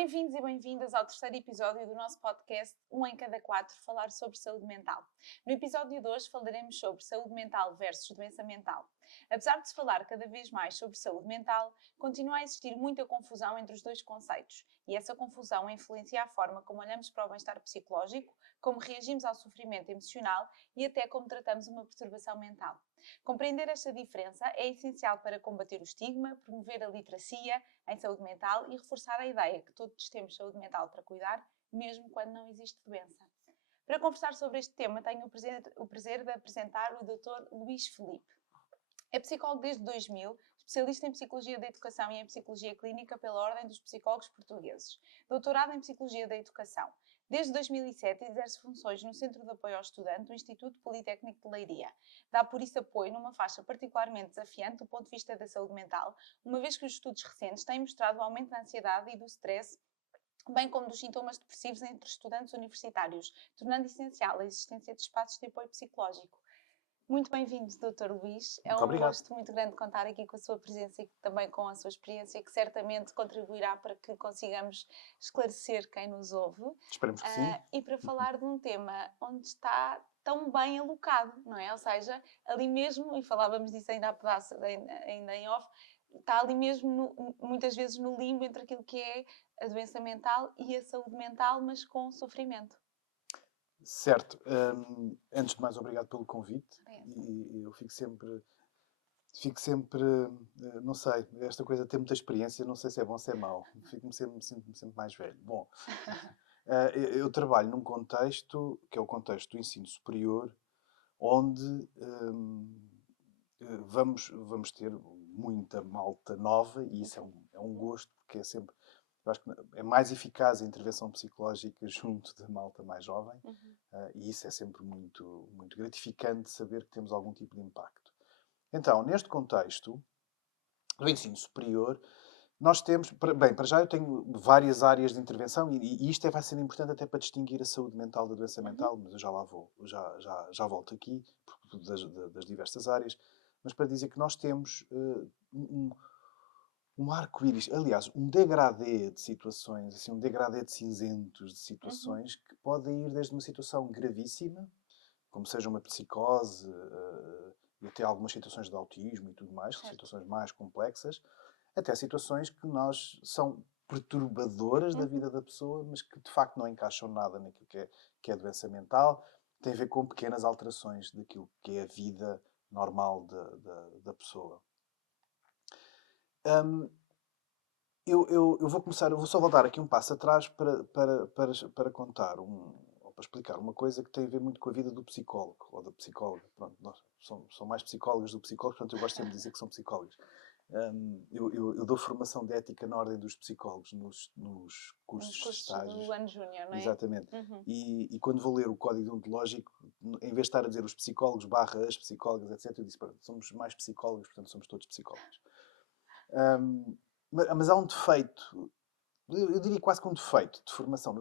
Bem-vindos e bem-vindas ao terceiro episódio do nosso podcast 1 em cada 4, falar sobre saúde mental. No episódio de hoje falaremos sobre saúde mental versus doença mental. Apesar de se falar cada vez mais sobre saúde mental, continua a existir muita confusão entre os dois conceitos e essa confusão influencia a forma como olhamos para o bem-estar psicológico, como reagimos ao sofrimento emocional e até como tratamos uma perturbação mental. Compreender esta diferença é essencial para combater o estigma, promover a literacia em saúde mental e reforçar a ideia que todos temos saúde mental para cuidar, mesmo quando não existe doença. Para conversar sobre este tema, tenho o prazer de apresentar o Dr. Luís Filipe. É psicólogo desde 2000, especialista em Psicologia da Educação e em Psicologia Clínica pela Ordem dos Psicólogos Portugueses. Doutorado em Psicologia da Educação. Desde 2007 exerce funções no Centro de Apoio ao Estudante do Instituto Politécnico de Leiria. Dá por isso apoio numa faixa particularmente desafiante do ponto de vista da saúde mental, uma vez que os estudos recentes têm mostrado o aumento da ansiedade e do stress, bem como dos sintomas depressivos entre estudantes universitários, tornando essencial a existência de espaços de apoio psicológico. Muito bem-vindo, Dr. Luís. É Muito um obrigado. gosto muito grande contar aqui com a sua presença e também com a sua experiência, que certamente contribuirá para que consigamos esclarecer quem nos ouve. Esperemos que sim. E para falar de um tema onde está tão bem alocado, não é? Ou seja, ali mesmo, e falávamos disso ainda há pedaço, ainda em off, está ali mesmo, muitas vezes, no limbo entre aquilo que é a doença mental e a saúde mental, mas com sofrimento. Certo. Antes de mais, obrigado pelo convite. Obrigada. E eu fico sempre, não sei, esta coisa de ter muita experiência, não sei se é bom ou se é mau. Sinto-me sempre mais velho. Bom, eu trabalho num contexto, que é o contexto do ensino superior, onde vamos ter muita malta nova, e isso é um gosto, porque é sempre... Eu acho que é mais eficaz a intervenção psicológica junto da malta mais jovem, e isso é sempre muito, muito gratificante saber que temos algum tipo de impacto. Então, neste contexto do ensino superior, nós temos... Bem, para já eu tenho várias áreas de intervenção, e isto vai ser importante até para distinguir a saúde mental da doença mental, mas eu já lá vou, já volto aqui, das diversas áreas, mas para dizer que nós temos um arco-íris, aliás, um degradê de situações, assim, um degradê de cinzentos de situações que podem ir desde uma situação gravíssima, como seja uma psicose, e até algumas situações de autismo e tudo mais, Certo. situações mais complexas, até situações que são perturbadoras da vida da pessoa, mas que de facto não encaixam nada naquilo que é doença mental, tem a ver com pequenas alterações daquilo que é a vida normal da pessoa. Eu vou só voltar aqui um passo atrás para contar ou para explicar uma coisa que tem a ver muito com a vida do psicólogo ou da psicóloga. Pronto, nós são mais psicólogas do que psicólogos, portanto eu gosto sempre de dizer que são psicólogas. Eu dou formação de ética na ordem dos psicólogos nos cursos de estágios do ano júnior, não é? Exatamente. E quando vou ler o código deontológico, em vez de estar a dizer os psicólogos / as psicólogas, etc., eu disse, somos mais psicólogos, portanto somos todos psicólogos. Mas há um defeito, eu diria quase que um defeito de formação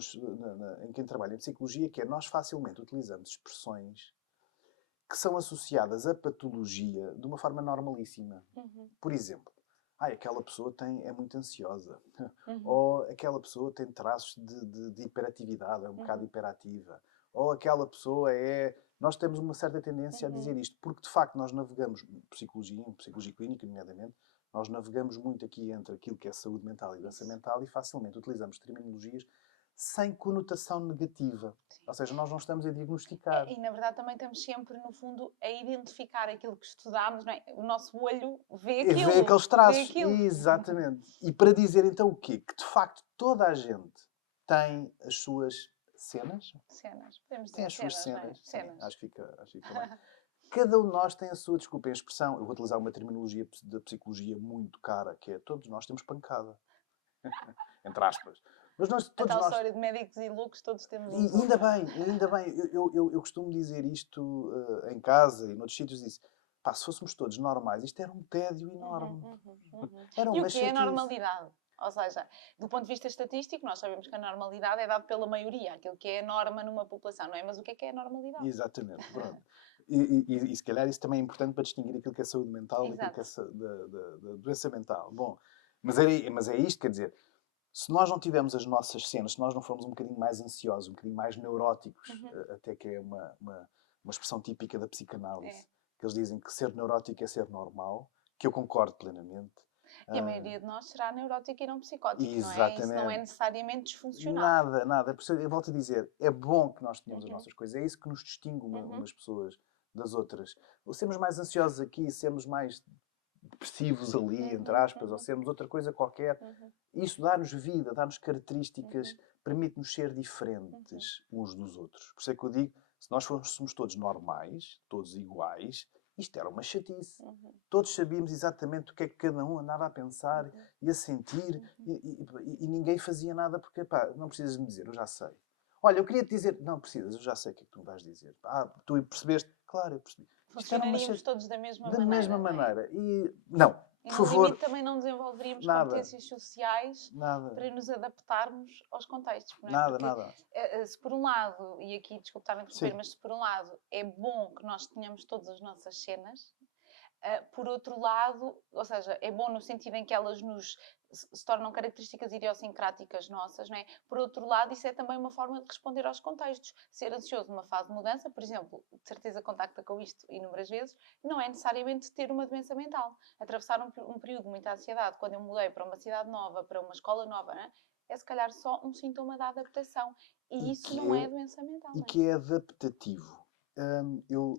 em quem trabalha em psicologia, que é nós facilmente utilizamos expressões que são associadas à patologia de uma forma normalíssima. Por exemplo, aquela pessoa é muito ansiosa. Ou aquela pessoa tem traços de hiperatividade, é um bocado hiperativa. Ou aquela pessoa é... Nós temos uma certa tendência a dizer isto, porque de facto nós navegamos, em psicologia clínica, nomeadamente, nós navegamos muito aqui entre aquilo que é saúde mental e doença mental e facilmente utilizamos terminologias sem conotação negativa. Sim. Ou seja, nós não estamos a diagnosticar. E na verdade também estamos sempre, no fundo, a identificar aquilo que estudámos, não é? O nosso olho vê aquilo. Vê aqueles traços. Vê aquilo. Exatamente. E para dizer então o quê? Que de facto toda a gente tem as suas cenas. Cenas. Podemos Tem dizer as suas cenas, não é? cenas. Cenas. Acho que fica bem. Cada um de nós tem a sua, desculpem a expressão, eu vou utilizar uma terminologia da psicologia muito cara, que é todos nós temos pancada. Entre aspas. Mas A todos tal nós... história de médicos e loucos, todos temos E ainda bem. Eu costumo dizer isto em casa e noutros sítios, disse, se fôssemos todos normais, isto era um tédio enorme. Era E uma o que é a chatice. normalidade? Ou seja, do ponto de vista estatístico, nós sabemos que a normalidade é dada pela maioria, aquilo que é a norma numa população, não é? Mas o que é a normalidade? Exatamente, pronto. E se calhar isso também é importante para distinguir aquilo que é saúde mental daquilo que é da doença mental. Bom, mas é isto, quer dizer, Se nós não tivermos as nossas cenas, se nós não formos um bocadinho mais ansiosos, um bocadinho mais neuróticos, até que é uma expressão típica da psicanálise, que eles dizem que ser neurótico é ser normal, que eu concordo plenamente. E a maioria de nós será neurótico e não psicótico, não é? Isso não é Exatamente. necessariamente disfuncional. Nada, nada. Por isso eu volto a dizer, é bom que nós tenhamos as nossas coisas. É isso que nos distingue umas pessoas das outras. Ou sermos mais ansiosos aqui, sermos mais depressivos ali, entre aspas, ou sermos outra coisa qualquer. Isso dá-nos vida, dá-nos características, permite-nos ser diferentes uns dos outros. Por isso é que eu digo, se nós fôssemos todos normais, todos iguais, isto era uma chatice. Todos sabíamos exatamente o que é que cada um andava a pensar e a sentir e ninguém fazia nada porque, pá, não precisas me dizer, eu já sei. Olha, eu queria te dizer, não precisas, eu já sei o que é que tu me vais dizer. Ah, tu percebeste? Claro, eu percebi. Funcionaríamos todos da mesma maneira. Da mesma não é? maneira. E não, E por no favor. limite também não desenvolveríamos Nada. competências sociais Nada. para nos adaptarmos aos contextos. Não é? Nada, Porque, nada. se por um lado, e aqui desculpe estar a interromper, Sim. mas se por um lado é bom que nós tenhamos todas as nossas cenas, por outro lado, ou seja, é bom no sentido em que elas se tornam características idiosincráticas nossas, não é? Por outro lado, isso é também uma forma de responder aos contextos. Ser ansioso numa fase de mudança, por exemplo, de certeza contacta com isto inúmeras vezes, não é necessariamente ter uma doença mental. Atravessar um período de muita ansiedade, quando eu mudei para uma cidade nova, para uma escola nova, não é? É se calhar só um sintoma da adaptação. E isso não é doença mental. E que é adaptativo.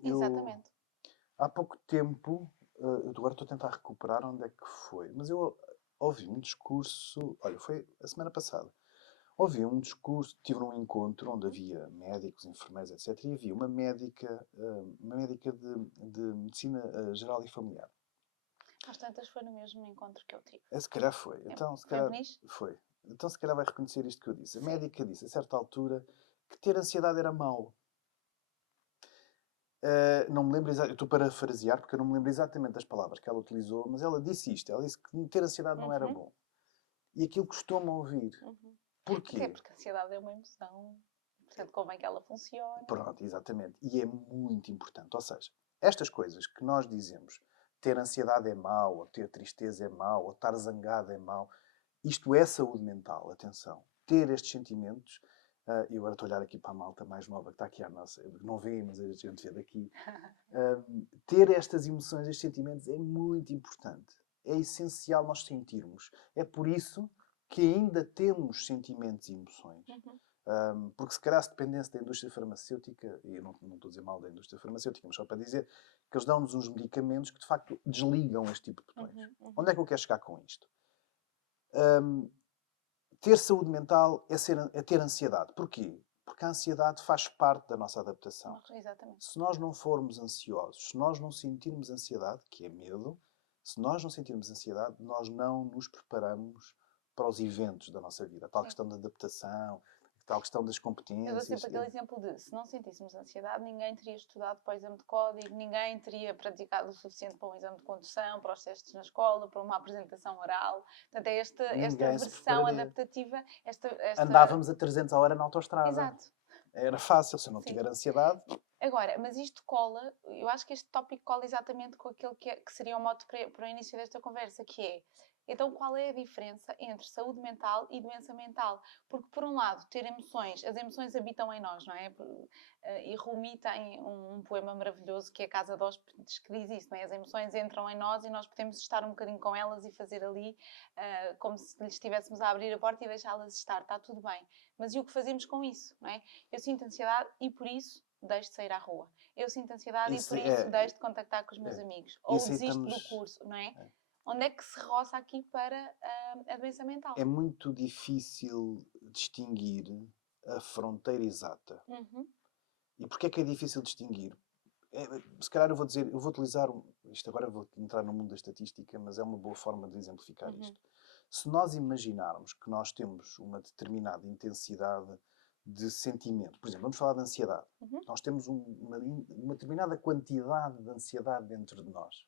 Exatamente. Há pouco tempo, eu agora estou a tentar recuperar onde é que foi, mas eu ouvi um discurso, olha, foi a semana passada. Ouvi um discurso, tive um encontro onde havia médicos, enfermeiros, etc. E havia uma médica de medicina geral e familiar. Às tantas foi no mesmo encontro que eu tive. Se calhar foi. Então, se calhar foi. Então, se calhar vai reconhecer isto que eu disse. A médica disse, a certa altura, que ter ansiedade era mau. Não me lembro exatamente, eu estou a parafrasear porque eu não me lembro exatamente das palavras que ela utilizou, mas ela disse isto. Ela disse que ter ansiedade não era bom. E aquilo custou-me ouvir. Porquê? Até porque a ansiedade é uma emoção. Portanto, convém que ela funcione. Pronto, exatamente. E é muito importante. Ou seja, estas coisas que nós dizemos, ter ansiedade é mau, ou ter tristeza é mau, ou estar zangado é mau, isto é saúde mental, atenção. Ter estes sentimentos, eu agora estou a olhar aqui para a malta mais nova que está aqui à nossa, não vê, mas a gente vê daqui. Ter estas emoções, estes sentimentos é muito importante. É essencial nós sentirmos. É por isso que ainda temos sentimentos e emoções. Porque se calhar se dependesse da indústria farmacêutica, e eu não estou a dizer mal da indústria farmacêutica, mas só para dizer que eles dão-nos uns medicamentos que de facto desligam este tipo de botões. Onde é que eu quero chegar com isto? Ter saúde mental é ter ansiedade. Porquê? Porque a ansiedade faz parte da nossa adaptação. Exatamente. Se nós não formos ansiosos, se nós não sentirmos ansiedade, que é medo, se nós não sentirmos ansiedade, nós não nos preparamos para os eventos da nossa vida. A tal questão da adaptação, a tal questão das competências. Eu dou sempre aquele exemplo de, se não sentíssemos ansiedade, ninguém teria estudado para o exame de código, ninguém teria praticado o suficiente para um exame de condução, para os testes na escola, para uma apresentação oral. Portanto, é esta versão adaptativa. Andávamos a 300 a hora na autoestrada. Exato. Era fácil, se eu não tiver ansiedade. Agora, mas isto cola, eu acho que este tópico cola exatamente com aquilo que seria o mote para o início desta conversa, que é, então qual é a diferença entre saúde mental e doença mental? Porque, por um lado, ter emoções, as emoções habitam em nós, não é? E Rumi tem um poema maravilhoso que é a Casa de Hóspedes, que diz isso, não é? As emoções entram em nós e nós podemos estar um bocadinho com elas e fazer ali como se lhes estivéssemos a abrir a porta e deixá-las estar, está tudo bem. Mas e o que fazemos com isso, não é? Eu sinto ansiedade e por isso deixo de sair à rua. Eu sinto ansiedade e por isso deixo de contactar com os meus amigos. Ou desisto do curso, não é? Onde é que se roça aqui para a doença mental? É muito difícil distinguir a fronteira exata. E porquê é que é difícil distinguir? Se calhar eu vou utilizar, isto agora vou entrar no mundo da estatística, mas é uma boa forma de exemplificar isto. Se nós imaginarmos que nós temos uma determinada intensidade de sentimento, por exemplo, vamos falar de ansiedade. Nós temos uma determinada quantidade de ansiedade dentro de nós.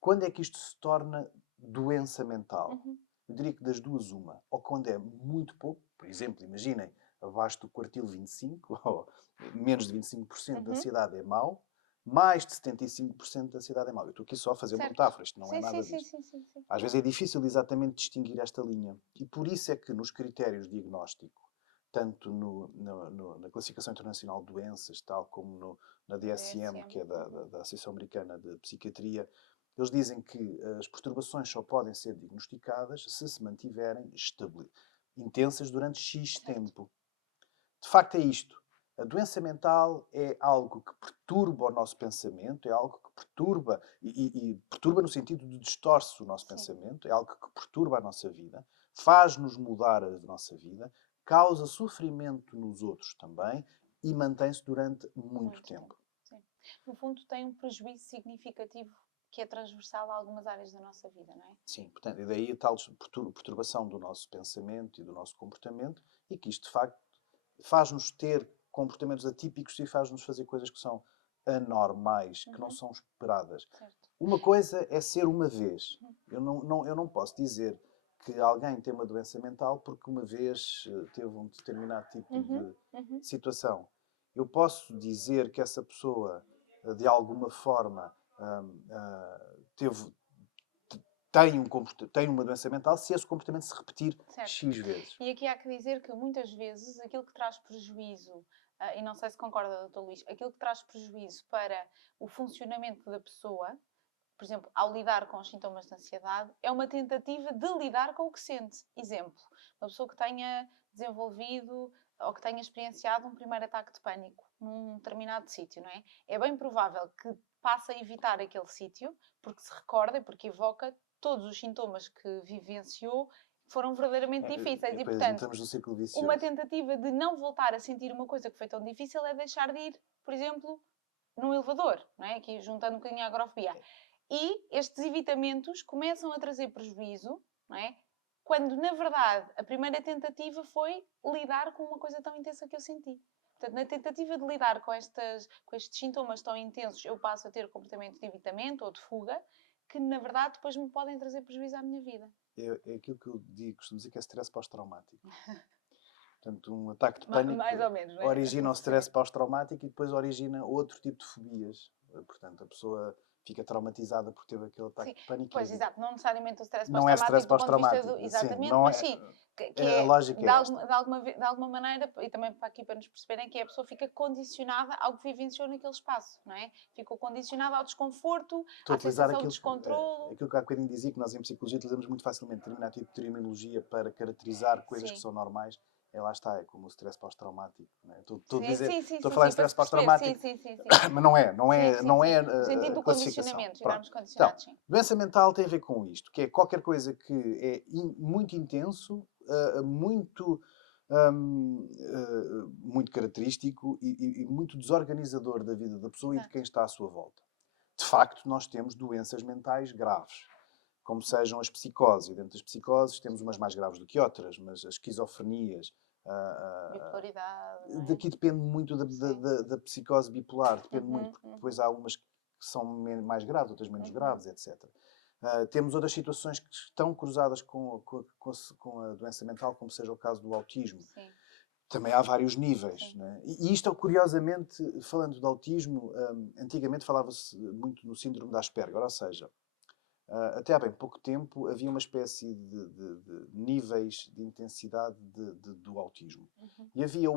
Quando é que isto se torna doença mental? Eu diria que das duas uma. Ou quando é muito pouco, por exemplo, imaginem, abaixo do quartil 25, ou menos de 25% de ansiedade é mau, mais de 75% da ansiedade é mau. Eu estou aqui só a fazer uma Certo. metáfora, isto não é Sim, nada sim, disto. sim, sim, sim, sim. Às vezes é difícil exatamente distinguir esta linha. E por isso é que nos critérios de diagnóstico, tanto na Classificação Internacional de Doenças, tal como na DSM, que é da Associação Americana de Psiquiatria, eles dizem que as perturbações só podem ser diagnosticadas se mantiverem intensas durante X tempo. De facto é isto. A doença mental é algo que perturba o nosso pensamento, é algo que perturba, e perturba no sentido de distorce o nosso pensamento, é algo que perturba a nossa vida, faz-nos mudar a nossa vida, causa sofrimento nos outros também e mantém-se durante muito tempo. Sim. No fundo, tem um prejuízo significativo que é transversal a algumas áreas da nossa vida, não é? Sim, portanto, e daí a tal perturbação do nosso pensamento e do nosso comportamento, e que isto, de facto, faz-nos ter comportamentos atípicos e faz-nos fazer coisas que são anormais, que não são esperadas. Certo. Uma coisa é ser uma vez. Eu não posso dizer que alguém tem uma doença mental porque uma vez teve um determinado tipo de situação. Eu posso dizer que essa pessoa, de alguma forma, tem uma doença mental se esse comportamento se repetir X vezes. E aqui há que dizer que muitas vezes aquilo que traz prejuízo, e não sei se concorda, Dr. Luís, aquilo que traz prejuízo para o funcionamento da pessoa, por exemplo, ao lidar com os sintomas de ansiedade, é uma tentativa de lidar com o que sente. Exemplo, uma pessoa que tenha desenvolvido ou que tenha experienciado um primeiro ataque de pânico num determinado sítio, não é? É bem provável que passe a evitar aquele sítio porque se recorda e porque evoca todos os sintomas que vivenciou foram verdadeiramente difíceis. E, portanto, entramos no círculo vicioso. uma tentativa de não voltar a sentir uma coisa que foi tão difícil é deixar de ir, por exemplo, num elevador, não é? Aqui juntando um bocadinho a agrofobia. E estes evitamentos começam a trazer prejuízo, não é? Quando, na verdade, a primeira tentativa foi lidar com uma coisa tão intensa que eu senti. Portanto, na tentativa de lidar com estes sintomas tão intensos, eu passo a ter comportamento de evitamento ou de fuga, que, na verdade, depois me podem trazer prejuízo à minha vida. É aquilo que eu costumo dizer que é stress pós-traumático. Portanto, um ataque de pânico Mais ou menos, não é? origina o stress pós-traumático e depois origina outro tipo de fobias. Portanto, a pessoa fica traumatizada porque teve aquele ataque de pânico. Pois, exato. Não necessariamente o stress não é stress pós-traumático do ponto de vista pós-traumático. exatamente, Sim, não mas é, sim, que a lógica é esta. de alguma maneira, e também para aqui para nos perceberem, que a pessoa fica condicionada ao que vivenciou naquele espaço, não é? Ficou condicionada ao desconforto, à sensação de descontrole. Aquilo que há bocadinho dizia, que nós em psicologia utilizamos muito facilmente determinado tipo de terminologia para caracterizar coisas que são normais. Lá está, é como o stress pós-traumático. Estou a falar em stress pós-traumático, mas não é no sentido do condicionamento, ficarmos condicionados. Então, doença mental tem a ver com isto, que é qualquer coisa que é muito intenso, muito característico e muito desorganizador da vida da pessoa e de quem está à sua volta. De facto, nós temos doenças mentais graves, como sejam as psicoses. E dentro das psicoses temos umas mais graves do que outras, mas as esquizofrenias... Bipolaridade... Daqui depende muito da psicose bipolar, depende muito, porque depois há umas que são mais graves, outras menos graves, etc. Temos outras situações que estão cruzadas com a doença mental, como seja o caso do autismo. Sim. Também há vários níveis. Né? E isto, curiosamente, falando de autismo, antigamente falava-se muito no síndrome da Asperger, ou seja, até há bem pouco tempo havia uma espécie de níveis de intensidade do autismo. E havia há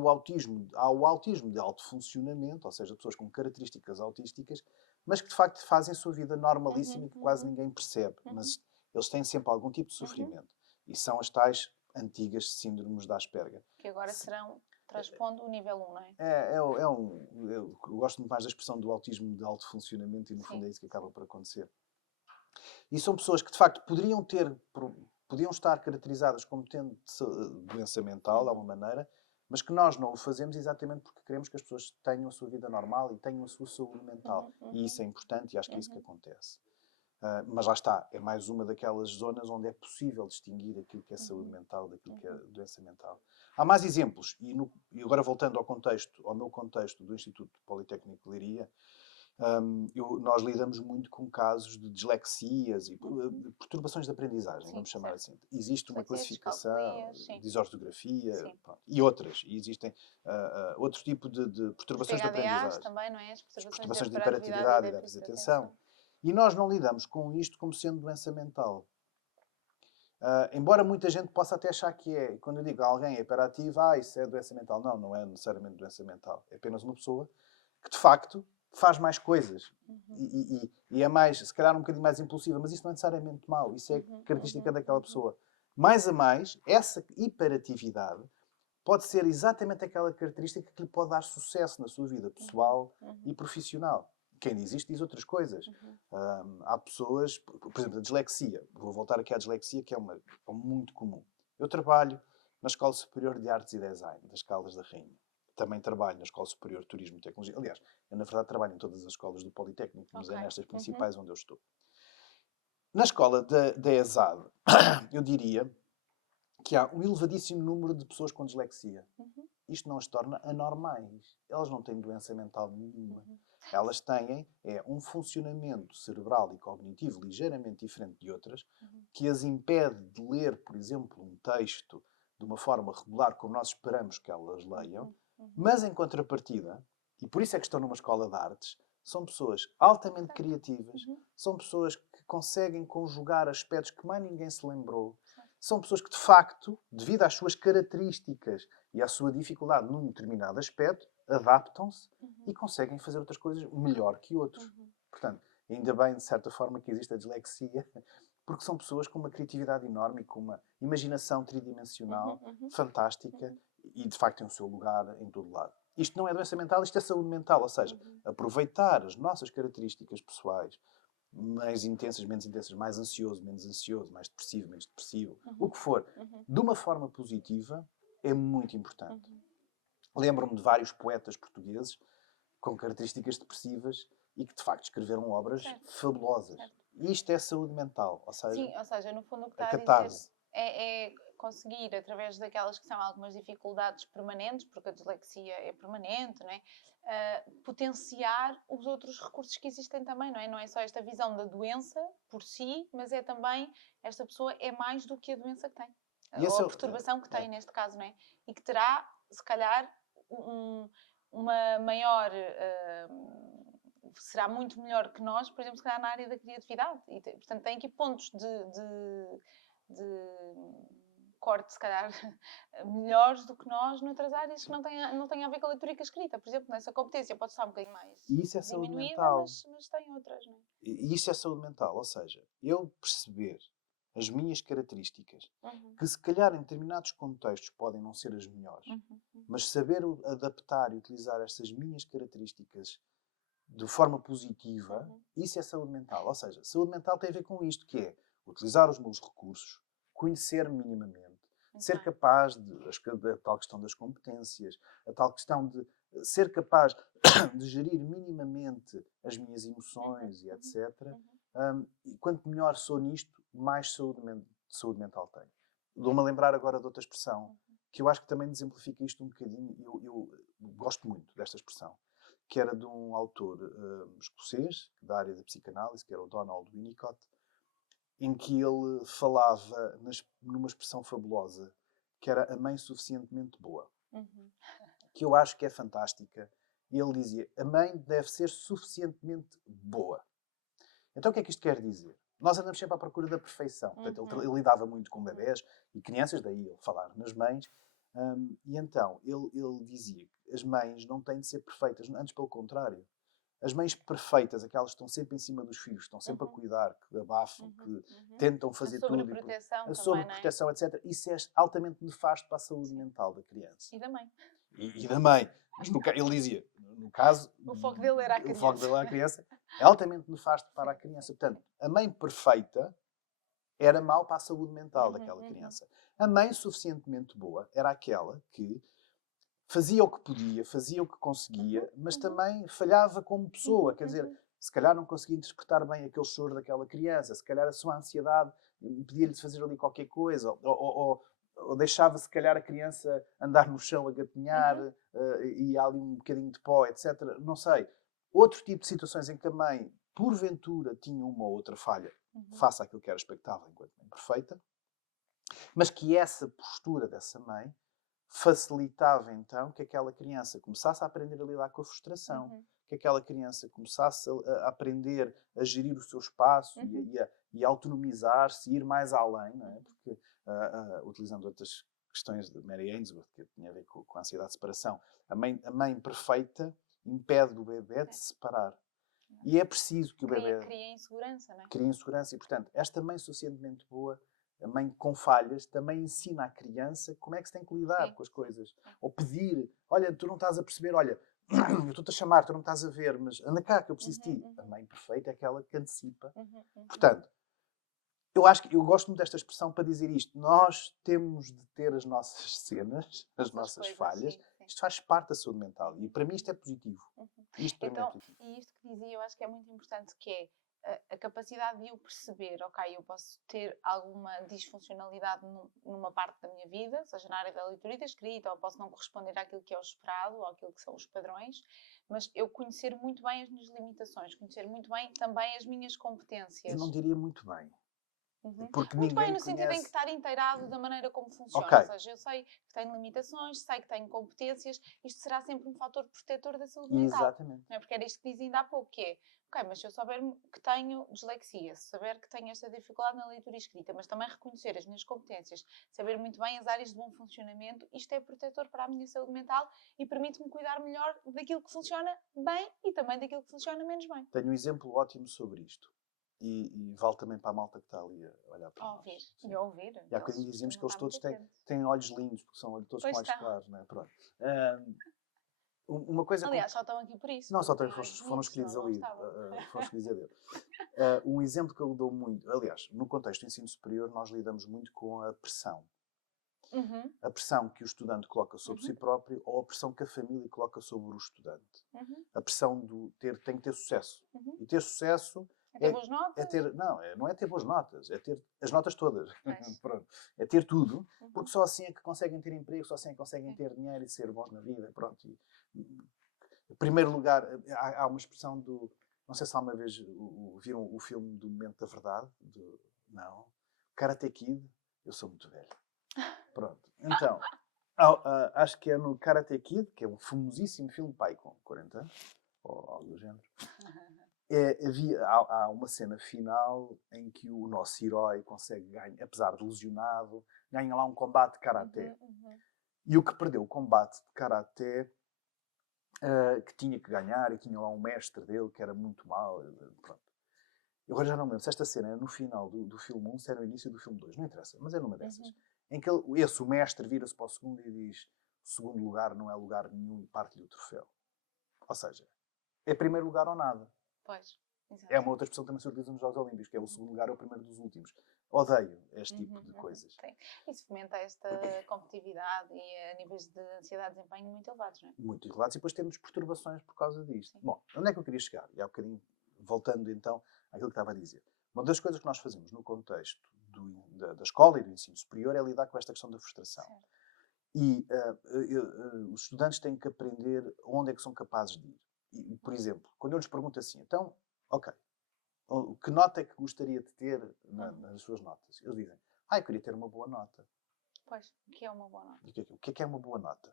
o autismo de alto funcionamento, ou seja, pessoas com características autísticas, mas que de facto fazem a sua vida normalíssima e que quase ninguém percebe. Mas eles têm sempre algum tipo de sofrimento. E são as tais antigas síndromes da Asperger. Que agora serão, transpondo o nível 1, não é? Eu gosto muito mais da expressão do autismo de alto funcionamento e no fundo é isso que acaba por acontecer. E são pessoas que de facto podiam estar caracterizadas como tendo doença mental, de alguma maneira, mas que nós não o fazemos exatamente porque queremos que as pessoas tenham a sua vida normal e tenham a sua saúde mental. E isso é importante e acho que é isso que acontece. Mas lá está, é mais uma daquelas zonas onde é possível distinguir aquilo que é saúde mental daquilo que é doença mental. Há mais exemplos, e agora voltando ao meu contexto do Instituto Politécnico de Leiria, Nós lidamos muito com casos de dislexias e perturbações de aprendizagem, Sim, vamos chamar certo. assim. Existe uma Dislexias, classificação, descalculias, sim. disortografia, Sim. pronto, e outras. E existem outro tipo de Os perturbações de PHDAs aprendizagem. também, não é? As As perturbações de perturbações de hiperatividade e hiperatividade e déficit déficit de de atenção. atenção. E nós não lidamos com isto como sendo doença mental. Embora muita gente possa até achar que é. Quando eu digo a alguém é hiperativo, isso é doença mental. Não, não é necessariamente doença mental. É apenas uma pessoa que, de facto, faz mais coisas. E é mais, se calhar, um bocadinho mais impulsiva. Mas isso não é necessariamente mau. Isso é característica daquela pessoa. Mais a mais, essa hiperatividade pode ser exatamente aquela característica que lhe pode dar sucesso na sua vida pessoal e profissional. Quem diz isto diz outras coisas. Há pessoas, por exemplo, a dislexia. Vou voltar aqui à dislexia, que é muito comum. Eu trabalho na Escola Superior de Artes e Design, das Caldas da Rainha. Também trabalho na Escola Superior de Turismo e Tecnologia. Aliás, eu, na verdade, trabalho em todas as escolas do Politécnico, mas é nestas principais onde eu estou. Na escola da ESAD, eu diria que há um elevadíssimo número de pessoas com dislexia. Isto não as torna anormais. Elas não têm doença mental nenhuma. Elas têm um funcionamento cerebral e cognitivo ligeiramente diferente de outras, que as impede de ler, por exemplo, um texto de uma forma regular, como nós esperamos que elas leiam, mas em contrapartida, e por isso é que estão numa escola de artes, são pessoas altamente criativas, são pessoas que conseguem conjugar aspectos que mais ninguém se lembrou, são pessoas que, de facto, devido às suas características e à sua dificuldade num determinado aspecto, adaptam-se e conseguem fazer outras coisas melhor que outros. Portanto, ainda bem, de certa forma, que existe a dislexia, porque são pessoas com uma criatividade enorme e com uma imaginação tridimensional fantástica e, de facto, tem o seu lugar em todo lado. Isto não é doença mental, isto é saúde mental. Ou seja, aproveitar as nossas características pessoais, mais intensas, menos intensas, mais ansioso, menos ansioso, mais depressivo, menos depressivo, o que for, de uma forma positiva, é muito importante. Lembro-me de vários poetas portugueses com características depressivas e que, de facto, escreveram obras fabulosas. E isto é saúde mental, ou seja... Sim, ou seja, no fundo o que a está a catarse. dizer é conseguir, através daquelas que são algumas dificuldades permanentes, porque a dislexia é permanente, não é? Potenciar os outros recursos que existem também, não é? Não é só esta visão da doença por si, mas é também, esta pessoa é mais do que a doença que tem. Ou a perturbação que tem, neste caso, não é? E que terá, se calhar, uma maior... será muito melhor que nós, por exemplo, se calhar na área da criatividade. E, portanto, tem aqui pontos de corte, se calhar, melhores do que nós noutras áreas que não têm a ver com a leitura e com a escrita. Por exemplo, nessa competência pode estar um bocadinho mais isso é saúde diminuída, mental. mas tem outras, não é? E isso é saúde mental, ou seja, eu perceber as minhas características, que se calhar em determinados contextos podem não ser as melhores, mas saber adaptar e utilizar estas minhas características de forma positiva, isso é saúde mental. Ou seja, saúde mental tem a ver com isto, que é utilizar os meus recursos, conhecer-me minimamente, ser capaz a tal questão das competências, a tal questão de ser capaz de gerir minimamente as minhas emoções e etc. E quanto melhor sou nisto, mais saúde mental tenho. Dou-me a lembrar agora de outra expressão, que eu acho que também exemplifica isto um bocadinho, eu gosto muito desta expressão, que era de um autor escocês, da área da psicanálise, que era o Donald Winnicott, em que ele falava numa expressão fabulosa, que era a mãe suficientemente boa. Que eu acho que é fantástica. E ele dizia, a mãe deve ser suficientemente boa. Então o que é que isto quer dizer? Nós andamos sempre à procura da perfeição. Portanto, ele lidava muito com bebés e crianças, daí ele falar nas mães. E então, ele dizia que as mães não têm de ser perfeitas, antes pelo contrário. As mães perfeitas, aquelas que estão sempre em cima dos filhos, estão sempre a cuidar, que abafam, que tentam fazer tudo. A sobreproteção, etc. Isso é altamente nefasto para a saúde mental da criança. E da mãe. E da mãe. Mas ele dizia, no caso... O foco dele era a criança. O foco dele era a criança. É altamente nefasto para a criança. Portanto, a mãe perfeita era mau para a saúde mental daquela criança. A mãe suficientemente boa era aquela que fazia o que podia, fazia o que conseguia, mas também falhava como pessoa. Quer dizer, se calhar não conseguia interpretar bem aquele choro daquela criança, se calhar a sua ansiedade pedia-lhe de fazer ali qualquer coisa, ou deixava, se calhar, a criança andar no chão a gatinhar e há ali um bocadinho de pó, etc. Não sei. Outro tipo de situações em que a mãe, porventura, tinha uma ou outra falha face àquilo que era expectável enquanto mãe perfeita, mas que essa postura dessa mãe facilitava então que aquela criança começasse a aprender a lidar com a frustração, que aquela criança começasse a aprender a gerir o seu espaço e a autonomizar-se e ir mais além, não é? Porque, utilizando outras questões de Mary Ainsworth, que tinha a ver com a ansiedade de separação, a mãe perfeita impede o bebê de se separar. E é preciso que o bebê... Cria insegurança, não é? Cria insegurança e, portanto, esta mãe suficientemente boa, a mãe com falhas, também ensina à criança como é que se tem que lidar com as coisas. Ou pedir, olha, tu não estás a perceber, olha, eu estou-te a chamar, tu não me estás a ver, mas anda cá que eu preciso de ti. A mãe perfeita é aquela que antecipa. Portanto, eu gosto muito desta expressão para dizer isto. Nós temos de ter as nossas cenas, as nossas falhas. Isto faz parte da saúde mental. E para mim isto é positivo. Isto para mim é positivo. E isto que dizia, eu acho que é muito importante, que é a capacidade de eu perceber, ok, eu posso ter alguma disfuncionalidade numa parte da minha vida, seja na área da leitura e da escrita, ou posso não corresponder àquilo que é o esperado, ou àquilo que são os padrões, mas eu conhecer muito bem as minhas limitações, conhecer muito bem também as minhas competências. Eu não diria muito bem. Porque muito ninguém bem, no sentido em que estar inteirado da maneira como funciona. Ou seja, eu sei que tenho limitações, sei que tenho competências, isto será sempre um fator protetor da saúde mental. Exatamente. Não é? Porque era isto que dizia ainda há pouco, que é, ok, mas se eu souber que tenho dislexia, se souber que tenho esta dificuldade na leitura e escrita, mas também reconhecer as minhas competências, saber muito bem as áreas de bom funcionamento, isto é protetor para a minha saúde mental e permite-me cuidar melhor daquilo que funciona bem e também daquilo que funciona menos bem. Tenho um exemplo ótimo sobre isto. E vale também para a malta que está ali a olhar para nós. E a ouvir. E há bocadinho dizíamos que eles todos têm olhos lindos, porque são todos com olhos claros, não é? Pronto. Uma coisa Aliás, só estão aqui por isso. Não, só foram escolhidos ali. Foram escolhidos a dedo. Um exemplo que eu dou muito... Aliás, no contexto do ensino superior, nós lidamos muito com a pressão. A pressão que o estudante coloca sobre si próprio ou a pressão que a família coloca sobre o estudante. A pressão tem que ter sucesso. E ter sucesso... É ter boas notas? Não é ter boas notas, é ter as notas todas. Pronto. É ter tudo, porque só assim é que conseguem ter emprego, só assim é que conseguem ter dinheiro e ser bons na vida. Pronto. Em primeiro lugar, há uma expressão do... Não sei se alguma vez viram o filme do Momento da Verdade. Não. Karate Kid. Eu sou muito velho. Pronto. Então, acho que é no Karate Kid, que é um famosíssimo filme, pai, com 40 anos, ou algo do género. Há uma cena final em que o nosso herói consegue ganhar, apesar de lesionado, ganha lá um combate de karaté. E o que perdeu o combate de karaté, que tinha que ganhar, e tinha lá um mestre dele que era muito mau. Pronto. Eu agora já não me lembro se esta cena é no final do filme 1, se é no início do filme 2, não interessa, mas é numa dessas. Em que o mestre vira-se para o segundo e diz: o segundo lugar não é lugar nenhum e parte-lhe o troféu. Ou seja, é primeiro lugar ou nada. Pois, exato. É uma outra expressão que também se utiliza nos Jogos Olímpicos, que é o segundo lugar é o primeiro dos últimos. Odeio este tipo de coisas. Sim. Isso fomenta esta competitividade e a níveis de ansiedade de desempenho muito elevados, não é? Muito elevados, e depois temos perturbações por causa disto. Sim. Bom, onde é que eu queria chegar? E há um bocadinho, voltando então àquilo que estava a dizer. Uma das coisas que nós fazemos no contexto da escola e do ensino superior é lidar com esta questão da frustração. Certo. E os estudantes têm que aprender onde é que são capazes de ir. E, por exemplo, quando eu lhes pergunto assim, então, ok, que nota é que gostaria de ter nas suas notas? Eles dizem, eu queria ter uma boa nota. Pois, o que é uma boa nota? O que é uma boa nota?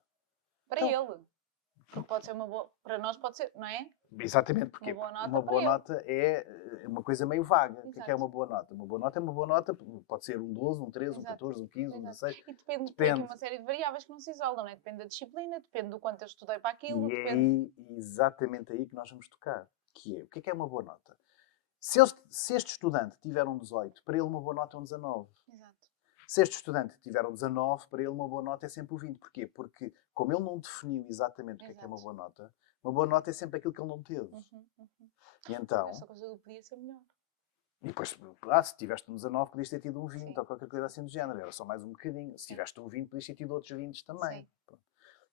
Para ele. Porque pode ser uma boa... Para nós pode ser, não é? Exatamente, porque uma boa nota é uma coisa meio vaga. Exato. O que é uma boa nota? Uma boa nota é uma boa nota, pode ser um 12, um 13, um 14, um 15, um 16. E depende de uma série de variáveis que não se isolam, não é? Depende da disciplina, depende do quanto eu estudei para aquilo. E é exatamente aí que nós vamos tocar. Que é, o que é uma boa nota? Se este estudante tiver um 18, para ele uma boa nota é um 19. Exato. Se este estudante tiver um 19, para ele uma boa nota é sempre o 20. Porquê? Porque, como ele não definiu exatamente o que é uma boa nota é sempre aquilo que ele não teve. E então... Essa coisa podia ser melhor. E depois, se tiveste um 19, podias ter tido um 20, ou qualquer coisa assim do género. Era só mais um bocadinho. Se tiveste um 20, podias ter tido outros 20 também.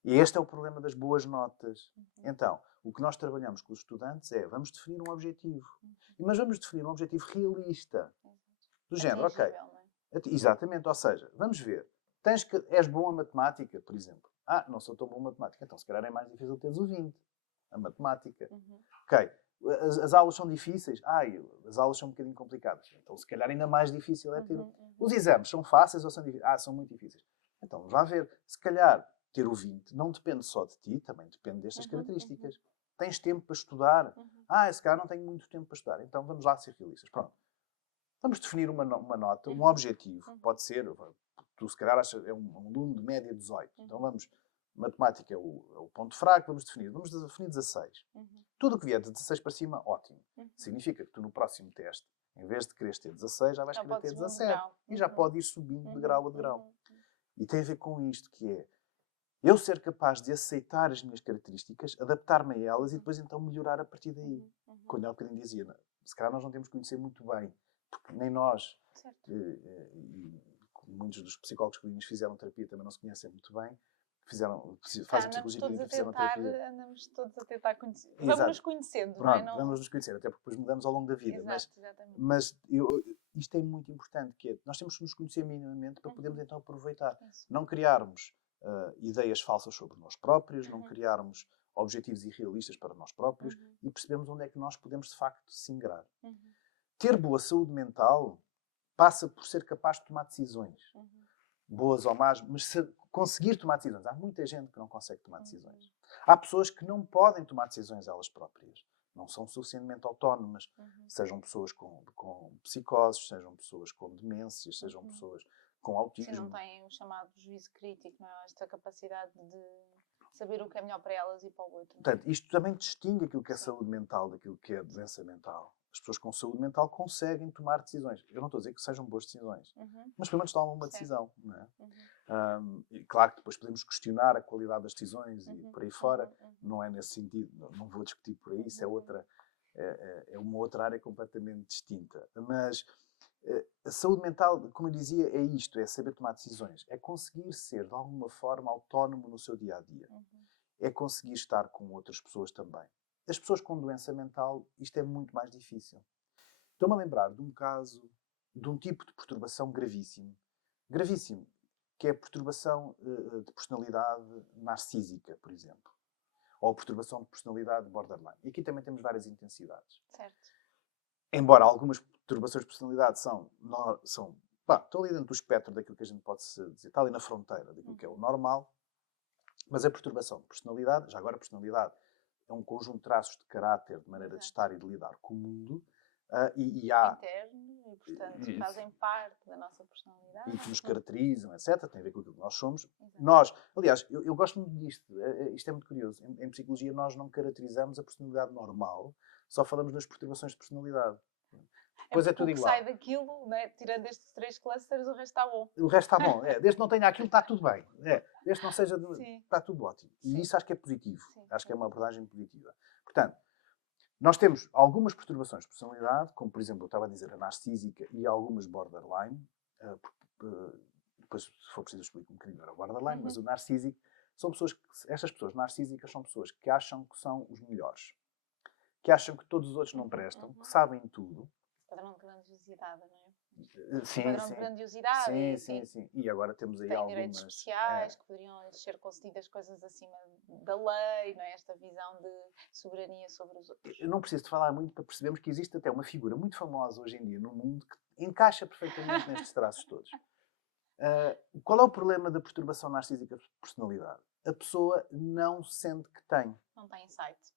E este é o problema das boas notas. Então, o que nós trabalhamos com os estudantes é, vamos definir um objetivo. Mas vamos definir um objetivo realista. Do género, ok. Exatamente, ou seja, vamos ver. És bom a matemática, por exemplo. Não sou tão bom a matemática. Então, se calhar é mais difícil teres o 20. a matemática. Uhum. Ok, as aulas são difíceis? As aulas são um bocadinho complicadas. Então, se calhar, ainda mais difícil é ter... Os exames são fáceis ou são difíceis? São muito difíceis. Então, vamos lá ver. Se calhar, ter o 20 não depende só de ti, também depende destas características. Tens tempo para estudar? Se calhar não tenho muito tempo para estudar. Então, vamos lá ser realistas. Pronto. Vamos definir uma nota, um objetivo. Pode ser... Tu, se calhar, achas é um aluno de média 18. Então, vamos... Matemática é o ponto fraco, vamos definir 16. Tudo o que vier de 16 para cima, ótimo. Significa que tu no próximo teste, em vez de quereres ter 16, já vais querer ter 17. E já pode ir subindo de grau a grau. E tem a ver com isto, que é eu ser capaz de aceitar as minhas características, adaptar-me a elas e depois então melhorar a partir daí. Quando há um bocadinho dizia, se calhar nós não temos que conhecer muito bem, porque nem nós, e muitos dos psicólogos clínicos fizeram terapia também não se conhecem muito bem, fazem psicologia clínica e fizeram terapia. Andamos todos a tentar conhecer. Vamos nos conhecendo, Pronto, não é? vamos nos conhecer, até porque depois mudamos ao longo da vida. Exatamente. Mas isto é muito importante, que é, nós temos que nos conhecer minimamente para podermos então aproveitar. Não criarmos ideias falsas sobre nós próprios, não criarmos objetivos irrealistas para nós próprios e percebermos onde é que nós podemos de facto se ingrar. Ter boa saúde mental passa por ser capaz de tomar decisões. Boas ou más, mas conseguir tomar decisões. Há muita gente que não consegue tomar decisões. Há pessoas que não podem tomar decisões elas próprias. Não são suficientemente autónomas. Sejam pessoas com psicoses, sejam pessoas com demências, sejam pessoas com autismo. Se não têm o chamado juízo crítico, não é? Esta capacidade de saber o que é melhor para elas e para o outro. Portanto, isto também distingue aquilo que é saúde mental daquilo que é doença mental. As pessoas com saúde mental conseguem tomar decisões. Eu não estou a dizer que sejam boas decisões, mas pelo menos tomam uma decisão. Não é? E claro que depois podemos questionar a qualidade das decisões e por aí fora. Não é nesse sentido, não vou discutir por aí, isso é uma outra área completamente distinta. Mas a saúde mental, como eu dizia, é isto, é saber tomar decisões. É conseguir ser, de alguma forma, autónomo no seu dia-a-dia. É conseguir estar com outras pessoas também. As pessoas com doença mental, isto é muito mais difícil. Estou-me a lembrar de um caso, de um tipo de perturbação gravíssimo. Gravíssimo, que é a perturbação de personalidade narcísica, por exemplo. Ou a perturbação de personalidade borderline. E aqui também temos várias intensidades. Certo. Embora algumas perturbações de personalidade estão ali dentro do espectro daquilo que a gente pode dizer, está ali na fronteira daquilo que é o normal, mas a perturbação de personalidade, já agora a personalidade é um conjunto de traços de caráter, de maneira de estar e de lidar com o mundo, e há... interno, e portanto fazem parte da nossa personalidade. E que nos caracterizam, etc. Tem a ver com aquilo que nós somos. Exato. Aliás, eu gosto muito disto. Isto é muito curioso. Em psicologia nós não caracterizamos a personalidade normal, só falamos nas perturbações de personalidade. Depois é tudo igual. Sai daquilo, né? Tirando estes 3 clusters, o resto está bom. O resto está bom. Desde que não tenha aquilo, está tudo bem. Desde que não seja... Está tudo ótimo. E isso acho que é positivo. Acho que é uma abordagem positiva. Portanto, nós temos algumas perturbações de personalidade, como, por exemplo, eu estava a dizer, a narcísica e algumas borderline. Depois, se for preciso, explico um bocadinho melhor o borderline, mas o narcísico são pessoas que... Estas pessoas narcísicas são pessoas que acham que são os melhores. Que acham que todos os outros não prestam, que sabem tudo. Padrão de grandiosidade, não é? Sim, padrão de grandiosidade. Sim. E agora temos aí tem algumas... direitos especiais que poderiam ser concedidas coisas acima da lei, não é? Esta visão de soberania sobre os outros. Eu não preciso de falar muito para percebermos que existe até uma figura muito famosa hoje em dia no mundo que encaixa perfeitamente nestes traços todos. Qual é o problema da perturbação narcísica de personalidade? A pessoa não sente que tem. Não tem insight.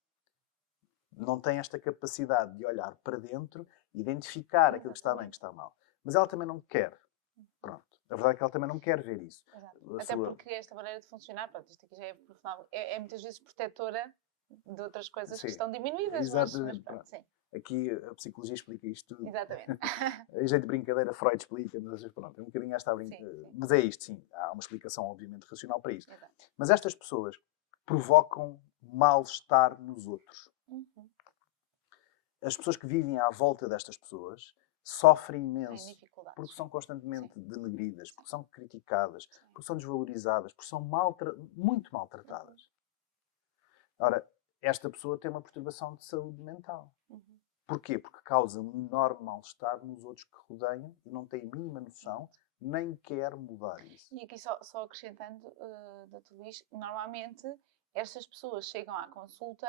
Não tem esta capacidade de olhar para dentro, identificar aquilo que está bem e que está mal. Mas ela também não quer. Pronto. A verdade é que ela também não quer ver isso. Até porque esta maneira de funcionar, pronto, isto aqui já é profissional, é muitas vezes protetora de outras coisas que estão diminuídas. Exatamente. Mas sim. Aqui a psicologia explica isto tudo. Exatamente. A jeito de brincadeira, Freud explica, mas pronto, é um bocadinho esta brincadeira. Mas é isto, sim. Há uma explicação, obviamente, racional para isto. Exato. Mas estas pessoas provocam mal-estar nos outros. As pessoas que vivem à volta destas pessoas sofrem imenso porque são constantemente denegridas, porque são criticadas, porque são desvalorizadas, porque são muito maltratadas. Ora, esta pessoa tem uma perturbação de saúde mental. Porquê? Porque causa um enorme mal-estar nos outros que rodeiam e não tem a mínima noção, nem quer mudar isso. E aqui só acrescentando, Dr. Luís, normalmente estas pessoas chegam à consulta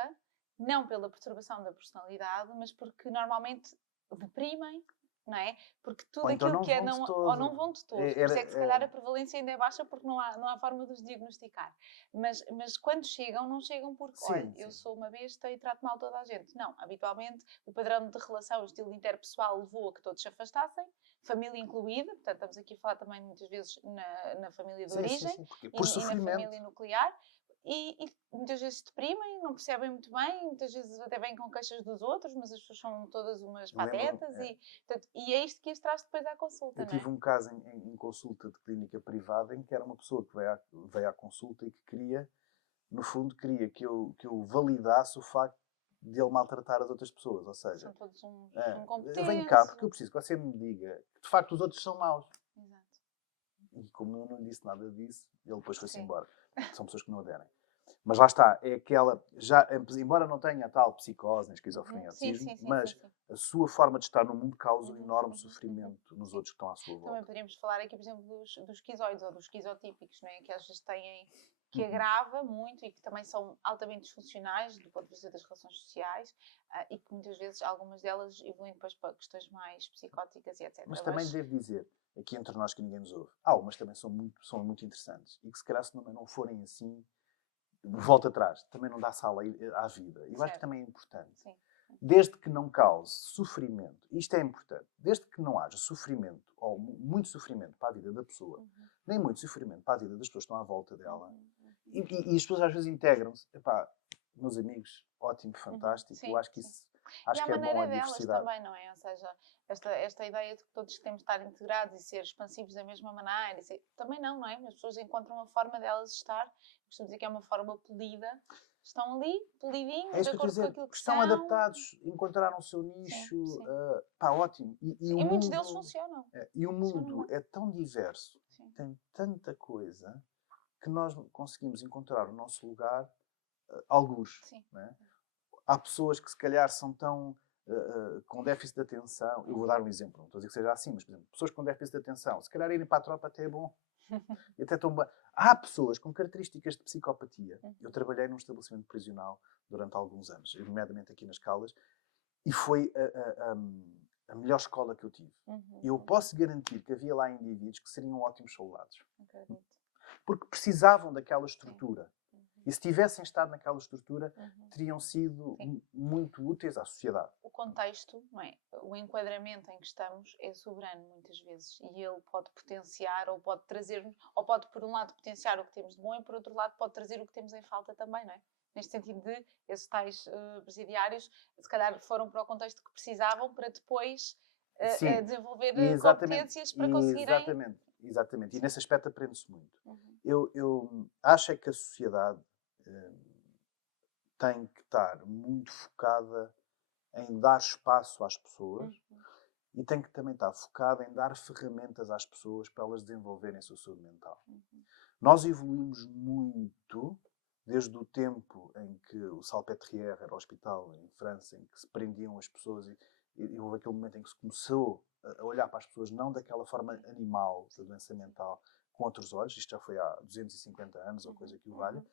não pela perturbação da personalidade, mas porque normalmente deprimem, não é? Porque tudo Ou então aquilo não que é vão de não, ou não todo. vão de todo. É- Por isso Era, é que se calhar a prevalência ainda é baixa porque não há forma de os diagnosticar. Mas quando chegam, não chegam porque, olha, sim, eu sim. sou uma besta e trato mal toda a gente. Não, habitualmente o padrão de relação, o estilo interpessoal levou a que todos se afastassem, família incluída, portanto estamos aqui a falar também muitas vezes na família de Sim, sim, origem sim. Porque, por e na sofrimento. família nuclear. E muitas vezes deprimem, não percebem muito bem, muitas vezes até vêm com queixas dos outros, mas as pessoas são todas umas Eu lembro, patetas e é isto que as traz depois à consulta, eu não é? tive um caso em consulta de clínica privada em que era uma pessoa que veio à consulta e que queria, no fundo, queria que eu validasse o facto de ele maltratar as outras pessoas. Ou seja, São todos uns eu venho cá incompetentes. porque eu preciso que você me diga que de facto os outros são maus. Exato. E como eu não disse nada disso, ele depois foi-se Sim. embora. São pessoas que não aderem. Mas lá está, é aquela, já, embora não tenha a tal psicose, nem esquizofrenia, Sim, autismo, sim, sim, mas sim. a sua forma de estar no mundo causa um Uhum, enorme uhum, sofrimento nos sim. outros que estão à sua Também volta. poderíamos falar aqui, por exemplo, dos esquizoides ou dos esquizotípicos, não é? Que às vezes têm, que Uhum. agrava muito e que também são altamente disfuncionais do ponto de vista das relações sociais e que muitas vezes algumas delas evoluem depois para questões mais psicóticas e etc. Mas também devo dizer, aqui entre nós que ninguém nos ouve, há umas também são muito interessantes e que se calhar se não forem assim, volta atrás, também não dá sala à vida. Eu acho que Certo. também é importante. Sim. Desde que não cause sofrimento, isto é importante, desde que não haja sofrimento, ou muito sofrimento para a vida da pessoa, nem muito sofrimento para a vida das pessoas que estão à volta dela, e as pessoas às vezes integram-se. Epá, meus amigos, ótimo, fantástico, Sim, eu acho que sim. isso E acho à que é bom a maneira delas diversidade. também, não é? Ou seja, esta ideia de que todos temos de estar integrados e ser expansivos da mesma maneira, também não é? As pessoas encontram uma forma delas estar, costumo dizer que é uma forma polida, estão ali, polidinhos, É isso de que eu estou a acordo com dizer, aquilo que estão são. adaptados, encontraram o seu Sim, nicho, sim. pá, ótimo. E Sim. o E muitos deles mundo, funcionam. e o Funcionam mundo bem. é tão diverso, Sim. tem tanta coisa, que nós conseguimos encontrar o nosso lugar, algures. Sim. Não é? Há pessoas que se calhar são tão com déficit de atenção. Eu vou dar um exemplo, não estou a dizer que seja assim, mas por exemplo, pessoas com déficit de atenção, se calhar irem para a tropa até é bom. E até tão bem. Há pessoas com características de psicopatia. Eu trabalhei num estabelecimento prisional durante alguns anos, nomeadamente aqui nas Caldas, e foi a melhor escola que eu tive. Eu posso garantir que havia lá indivíduos que seriam ótimos soldados. Acredito. Porque precisavam daquela estrutura. E se tivessem estado naquela estrutura, teriam sido muito úteis à sociedade. O contexto, não é? O enquadramento em que estamos é soberano muitas vezes e ele pode potenciar ou pode trazer-nos, ou pode por um lado potenciar o que temos de bom e por outro lado pode trazer o que temos em falta também, não é? Neste sentido de esses tais presidiários se calhar foram para o contexto que precisavam para depois Sim, desenvolver exatamente, competências para conseguirem... exatamente. E Sim. nesse aspecto aprende-se muito. Eu acho é que a sociedade tem que estar muito focada em dar espaço às pessoas e tem que também estar focada em dar ferramentas às pessoas para elas desenvolverem a sua saúde mental. Nós evoluímos muito desde o tempo em que o Salpêtrière era o hospital em França, em que se prendiam as pessoas e houve aquele momento em que se começou a olhar para as pessoas não daquela forma animal da doença mental, com outros olhos. Isto já foi há 250 anos ou coisa que o valha.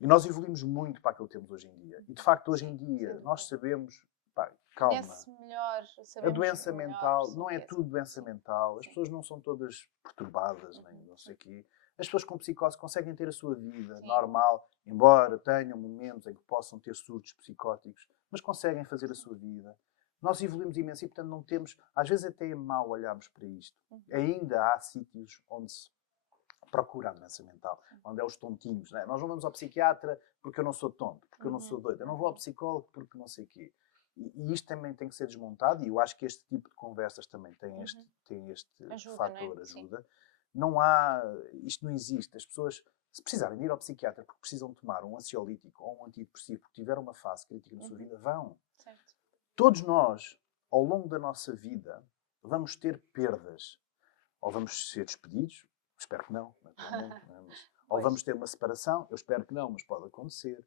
E nós evoluímos muito para aquilo que temos hoje em dia. E de facto, hoje em dia, nós sabemos, pá, calma, Melhor, a doença melhor mental não é que tudo doença mental. As pessoas não são todas perturbadas, nem não sei o quê. As pessoas com psicose conseguem ter a sua vida normal, embora tenham momentos em que possam ter surtos psicóticos, mas conseguem fazer a sua vida. Nós evoluímos imenso e, portanto, não temos... Às vezes até é mau olharmos para isto. Ainda há sítios onde se procura a doença mental, onde é os tontinhos. Não é? Nós não vamos ao psiquiatra porque eu não sou tonto, porque eu não sou doido. Eu não vou ao psicólogo porque não sei o quê. E isto também tem que ser desmontado, e eu acho que este tipo de conversas também tem este ajuda, fator, não é? ajuda. Não há... Isto não existe. As pessoas, se precisarem de ir ao psiquiatra porque precisam tomar um ansiolítico ou um antidepressivo porque tiveram uma fase crítica na sua vida, vão. Certo. Todos nós, ao longo da nossa vida, vamos ter perdas. Ou vamos ser despedidos, espero que não, naturalmente. Não é? Ou vamos ter uma separação, eu espero que não, mas pode acontecer.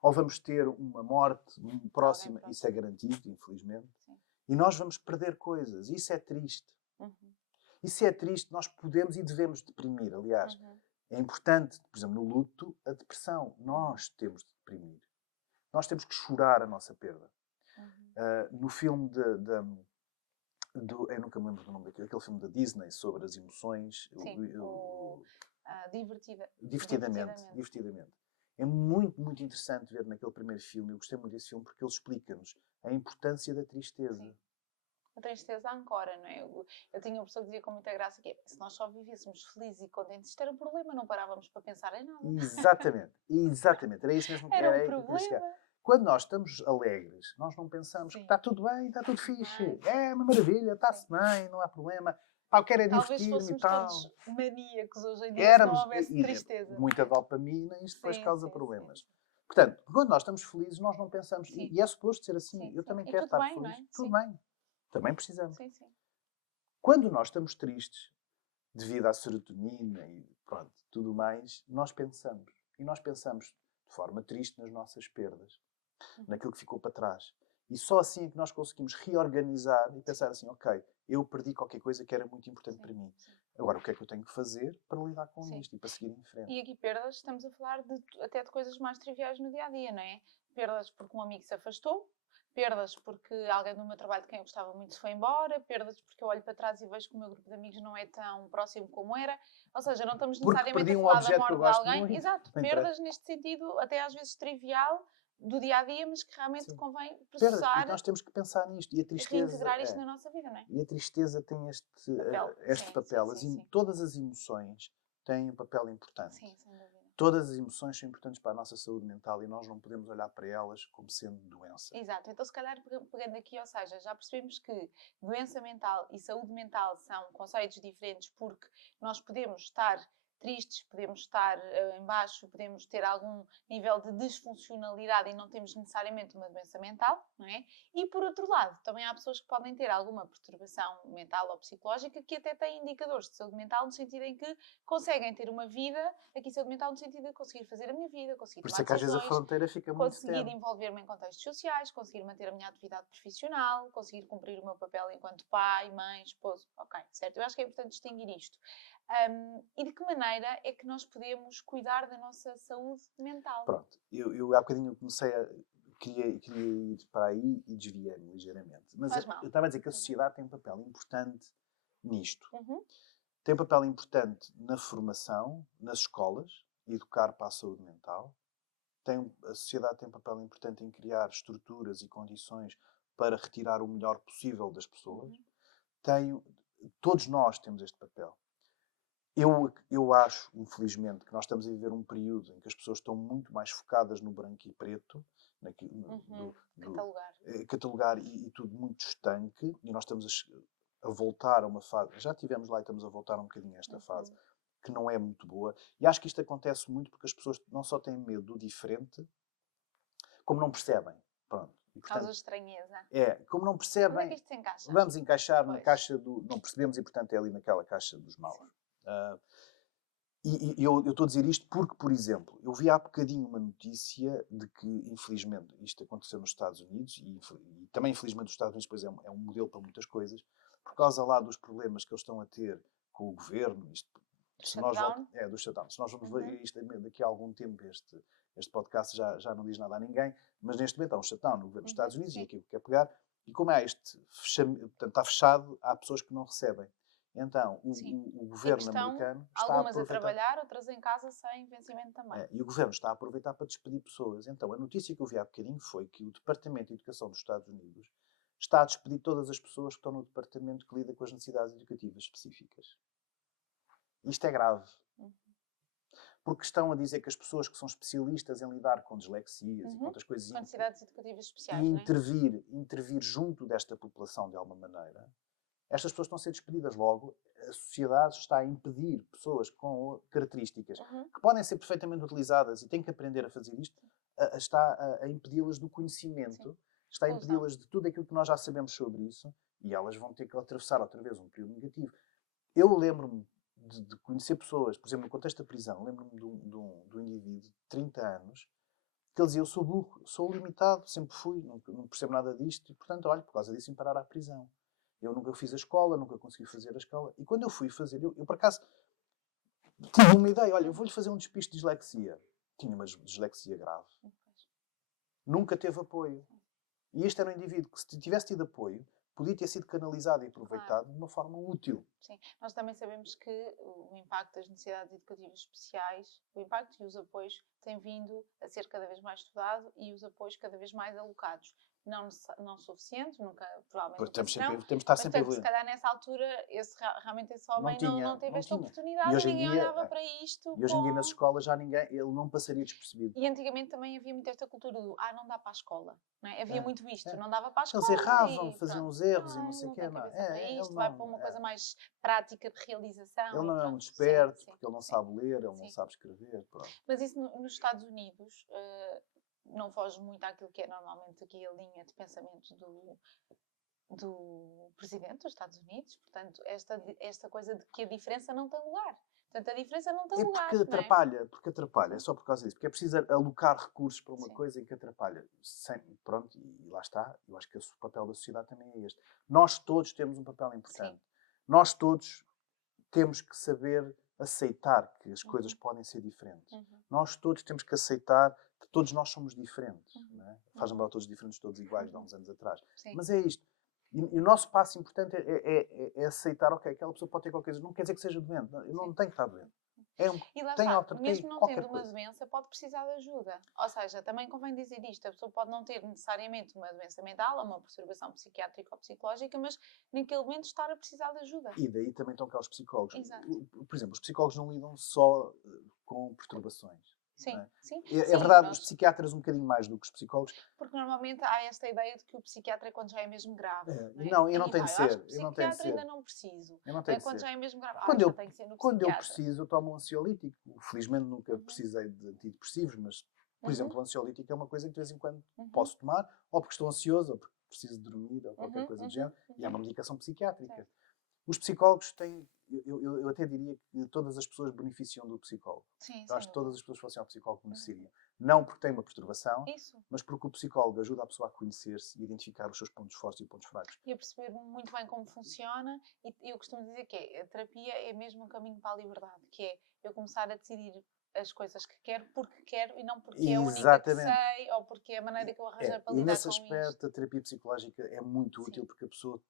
Ou vamos ter uma morte próxima, isso é garantido, infelizmente. Sim. E nós vamos perder coisas, isso é triste. Isso é triste, nós podemos e devemos deprimir. Aliás, é importante, por exemplo, no luto, a depressão. Nós temos de deprimir. nós temos que chorar a nossa perda. Uhum. No filme eu nunca me lembro do nome daquele filme da Disney sobre as emoções. Sim, Divertidamente. É muito, muito interessante ver naquele primeiro filme. Eu gostei muito desse filme porque ele explica-nos a importância da tristeza. Sim. A tristeza ancora, não é? Eu tinha uma pessoa que dizia com muita graça que se nós só vivêssemos felizes e contentes, isto era um problema, não parávamos para pensar em nada. Exatamente. Era isso mesmo que Era um aí que eu queria chegar. problema. Quando nós estamos alegres, nós não pensamos que está tudo bem, está tudo fixe, é uma maravilha, está-se bem, não há problema. Eu quero é divertir-me e tal. Talvez fôssemos todos maníacos hoje em dia se não houvesse tristeza. Muita dopamina, isto depois causa problemas. Sim. Portanto, quando nós estamos felizes, nós não pensamos, e é suposto ser assim, eu também quero estar feliz. Não é? Tudo bem, também precisamos. Sim. Quando nós estamos tristes, devido à serotonina e pronto, tudo mais, nós pensamos. E nós pensamos de forma triste nas nossas perdas, naquilo que ficou para trás. E só assim é que nós conseguimos reorganizar e pensar assim, ok, eu perdi qualquer coisa que era muito importante para mim. Agora, o que é que eu tenho que fazer para lidar com isto e para seguir em frente? E aqui perdas, estamos a falar até de coisas mais triviais no dia-a-dia, não é? Perdas porque um amigo se afastou, perdas porque alguém do meu trabalho de quem eu gostava muito se foi embora, perdas porque eu olho para trás e vejo que o meu grupo de amigos não é tão próximo como era. Ou seja, não estamos necessariamente a falar da morte de alguém. Muito. Exato, perdas neste sentido, até às vezes trivial, do dia-a-dia, mas que realmente convém processar. E nós temos que pensar nisto. E a tristeza, reintegrar isto na nossa vida, não é? E a tristeza tem este papel. Todas as emoções têm um papel importante. Sim, sem dúvida. Todas as emoções são importantes para a nossa saúde mental e nós não podemos olhar para elas como sendo doença. Exato. Então, se calhar, pegando aqui, ou seja, já percebemos que doença mental e saúde mental são conceitos diferentes porque nós podemos estar tristes, podemos estar em baixo, podemos ter algum nível de disfuncionalidade e não temos necessariamente uma doença mental, não é? E, por outro lado, também há pessoas que podem ter alguma perturbação mental ou psicológica que até têm indicadores de saúde mental no sentido em que conseguem ter uma vida, aqui saúde mental no sentido de conseguir fazer a minha vida, conseguir tomar decisões. Por isso é que às vezes a fronteira fica muito conseguir envolver-me em contextos sociais, conseguir manter a minha atividade profissional, conseguir cumprir o meu papel enquanto pai, mãe, esposo. Ok, certo. Eu acho que é importante distinguir isto. E de que maneira é que nós podemos cuidar da nossa saúde mental? Pronto, eu há bocadinho comecei queria ir para aí e desviei-me ligeiramente. Mas eu estava a dizer que a sociedade tem um papel importante nisto. Tem um papel importante na formação, nas escolas, educar para a saúde mental. A sociedade tem um papel importante em criar estruturas e condições para retirar o melhor possível das pessoas. Todos nós temos este papel. Eu acho, infelizmente, que nós estamos a viver um período em que as pessoas estão muito mais focadas no branco e preto, catalogar e tudo muito estanque, e nós estamos a voltar a uma fase, já tivemos lá e estamos a voltar um bocadinho a esta fase, que não é muito boa. E acho que isto acontece muito porque as pessoas não só têm medo do diferente, como não percebem. Pronto. Causa estranheza. Como não percebem, onde é que isto se encaixa? Vamos encaixar na caixa do... Não percebemos e, portanto, é ali naquela caixa dos maus. E eu estou a dizer isto porque, por exemplo, eu vi há bocadinho uma notícia de que, infelizmente, isto aconteceu nos Estados Unidos e também, infelizmente, os Estados Unidos depois é um modelo para muitas coisas, por causa lá dos problemas que eles estão a ter com o governo, do shutdown. Se nós vamos ver isto daqui a algum tempo, este podcast já não diz nada a ninguém, mas neste momento há um shutdown no governo dos Estados Unidos e aquilo que quer pegar, e como há portanto, está fechado, há pessoas que não recebem. Então, o governo americano está algumas a trabalhar, outras em casa sem vencimento também. E o governo está a aproveitar para despedir pessoas. Então, a notícia que eu vi há bocadinho foi que o Departamento de Educação dos Estados Unidos está a despedir todas as pessoas que estão no departamento que lida com as necessidades educativas específicas. Isto é grave. Porque estão a dizer que as pessoas que são especialistas em lidar com dislexias e com outras coisas... Com necessidades educativas especiais, e intervir junto desta população de alguma maneira... Estas pessoas estão a ser despedidas logo. A sociedade está a impedir pessoas com características que podem ser perfeitamente utilizadas e têm que aprender a fazer isto, está a impedi-las do conhecimento, está a impedi-las de tudo aquilo que nós já sabemos sobre isso, e elas vão ter que atravessar outra vez um período negativo. Eu lembro-me de conhecer pessoas, por exemplo, no contexto da prisão, lembro-me de um indivíduo de 30 anos que ele dizia: eu sou burro, sou limitado, sempre fui, não percebo nada disto, e portanto, olha, por causa disso me parar à prisão. Eu nunca fiz a escola, nunca consegui fazer a escola. E quando eu fui fazer, eu por acaso tive uma ideia. Olha, eu vou-lhe fazer um despiste de dislexia. Tinha uma dislexia grave. nunca teve apoio. E este era um indivíduo que, se tivesse tido apoio, podia ter sido canalizado e aproveitado de uma forma útil. Sim, nós também sabemos que o impacto das necessidades educativas especiais, o impacto e os apoios têm vindo a ser cada vez mais estudado e os apoios cada vez mais alocados. Não suficientes, provavelmente Pois nunca serão, temos de estar mas sempre portanto, se evoluindo. calhar nessa altura realmente esse homem não teve esta E oportunidade e hoje em ninguém dia, olhava para isto e hoje em dia nas escolas já ele não passaria despercebido. E antigamente também havia muito esta cultura do não dá para a escola. Não é? Havia muito isto, não dava para a Eles escola erravam, e faziam pronto. os erros e não Ele sei o não quê. tem Não. cabeça para Ele isto, vai para não, uma coisa mais prática de realização ele e não é pronto. muito esperto, Sim, porque ele não sim, sabe ler, ele não sim. sabe escrever. Pronto. Mas isso nos Estados Unidos não foge muito àquilo que é normalmente aqui a linha de pensamento do presidente dos Estados Unidos. Portanto, esta coisa de que a diferença não tem lugar. Portanto, a diferença não tem lugar, porque atrapalha, é só por causa disso. Porque é preciso alocar recursos para uma coisa em que atrapalha. Pronto, e lá está. Eu acho que o papel da sociedade também é este. Nós todos temos um papel importante. Sim. Nós todos temos que saber aceitar que as coisas podem ser diferentes. Nós todos temos que aceitar que todos nós somos diferentes. Não é? Faz lembrar todos diferentes, todos iguais, de há uns anos atrás. Sim. Mas é isto. E o nosso passo importante é aceitar, ok, aquela pessoa pode ter qualquer coisa, não quer dizer que seja doente, eu não tenho que estar doente. E lá tem está, mesmo não tendo uma coisa. doença, pode precisar de ajuda. Ou seja, também convém dizer isto, a pessoa pode não ter necessariamente uma doença mental, ou uma perturbação psiquiátrica ou psicológica, mas naquele momento estar a precisar de ajuda. E daí também estão cá os psicólogos. Exato. Por exemplo, os psicólogos não lidam só com perturbações. Sim, é? sim. É verdade, os psiquiatras um bocadinho mais do que os psicólogos. Porque normalmente há esta ideia de que o psiquiatra é quando já é mesmo grave. E não tem de ser. Eu acho que o psiquiatra ainda não preciso. É quando já é mesmo grave. Já tem que ser no Quando eu psiquiatra. preciso, eu tomo um ansiolítico. Felizmente nunca precisei de antidepressivos, mas, por exemplo, o ansiolítico é uma coisa que de vez em quando posso tomar, ou porque estou ansioso, ou porque preciso dormir, ou qualquer coisa do género, e é uma medicação psiquiátrica. Os psicólogos têm... Eu até diria que todas as pessoas beneficiam do psicólogo. Sim, eu acho que todas as pessoas que fossem ao psicólogo beneficiariam. Não porque têm uma perturbação, mas porque o psicólogo ajuda a pessoa a conhecer-se e identificar os seus pontos fortes e pontos fracos. E a perceber muito bem como funciona. E eu costumo dizer que a terapia é mesmo um caminho para a liberdade, que é eu começar a decidir as coisas que quero porque quero e não porque é a única que sei ou porque é a maneira que eu arranjei para lidar com isto. E nesse aspecto a terapia psicológica é muito útil porque a pessoa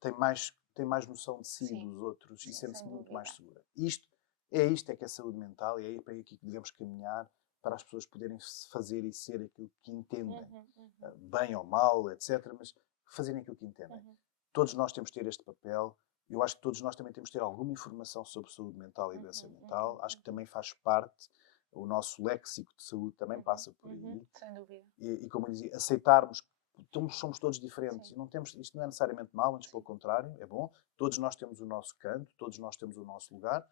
tem mais noção de si e dos outros e sente-se muito mais segura. Isto é que é saúde mental e é para aí que devemos caminhar para as pessoas poderem fazer e ser aquilo que entendem. Bem ou mal, etc. Mas fazerem aquilo que entendem. Todos nós temos de ter este papel. Eu acho que todos nós também temos de ter alguma informação sobre saúde mental e doença mental. Acho que também faz parte, o nosso léxico de saúde também passa por aí. Sem dúvida. E como eu dizia, aceitarmos somos todos diferentes. E isto não é necessariamente mau, antes pelo contrário, é bom. Todos nós temos o nosso canto, todos nós temos o nosso lugar.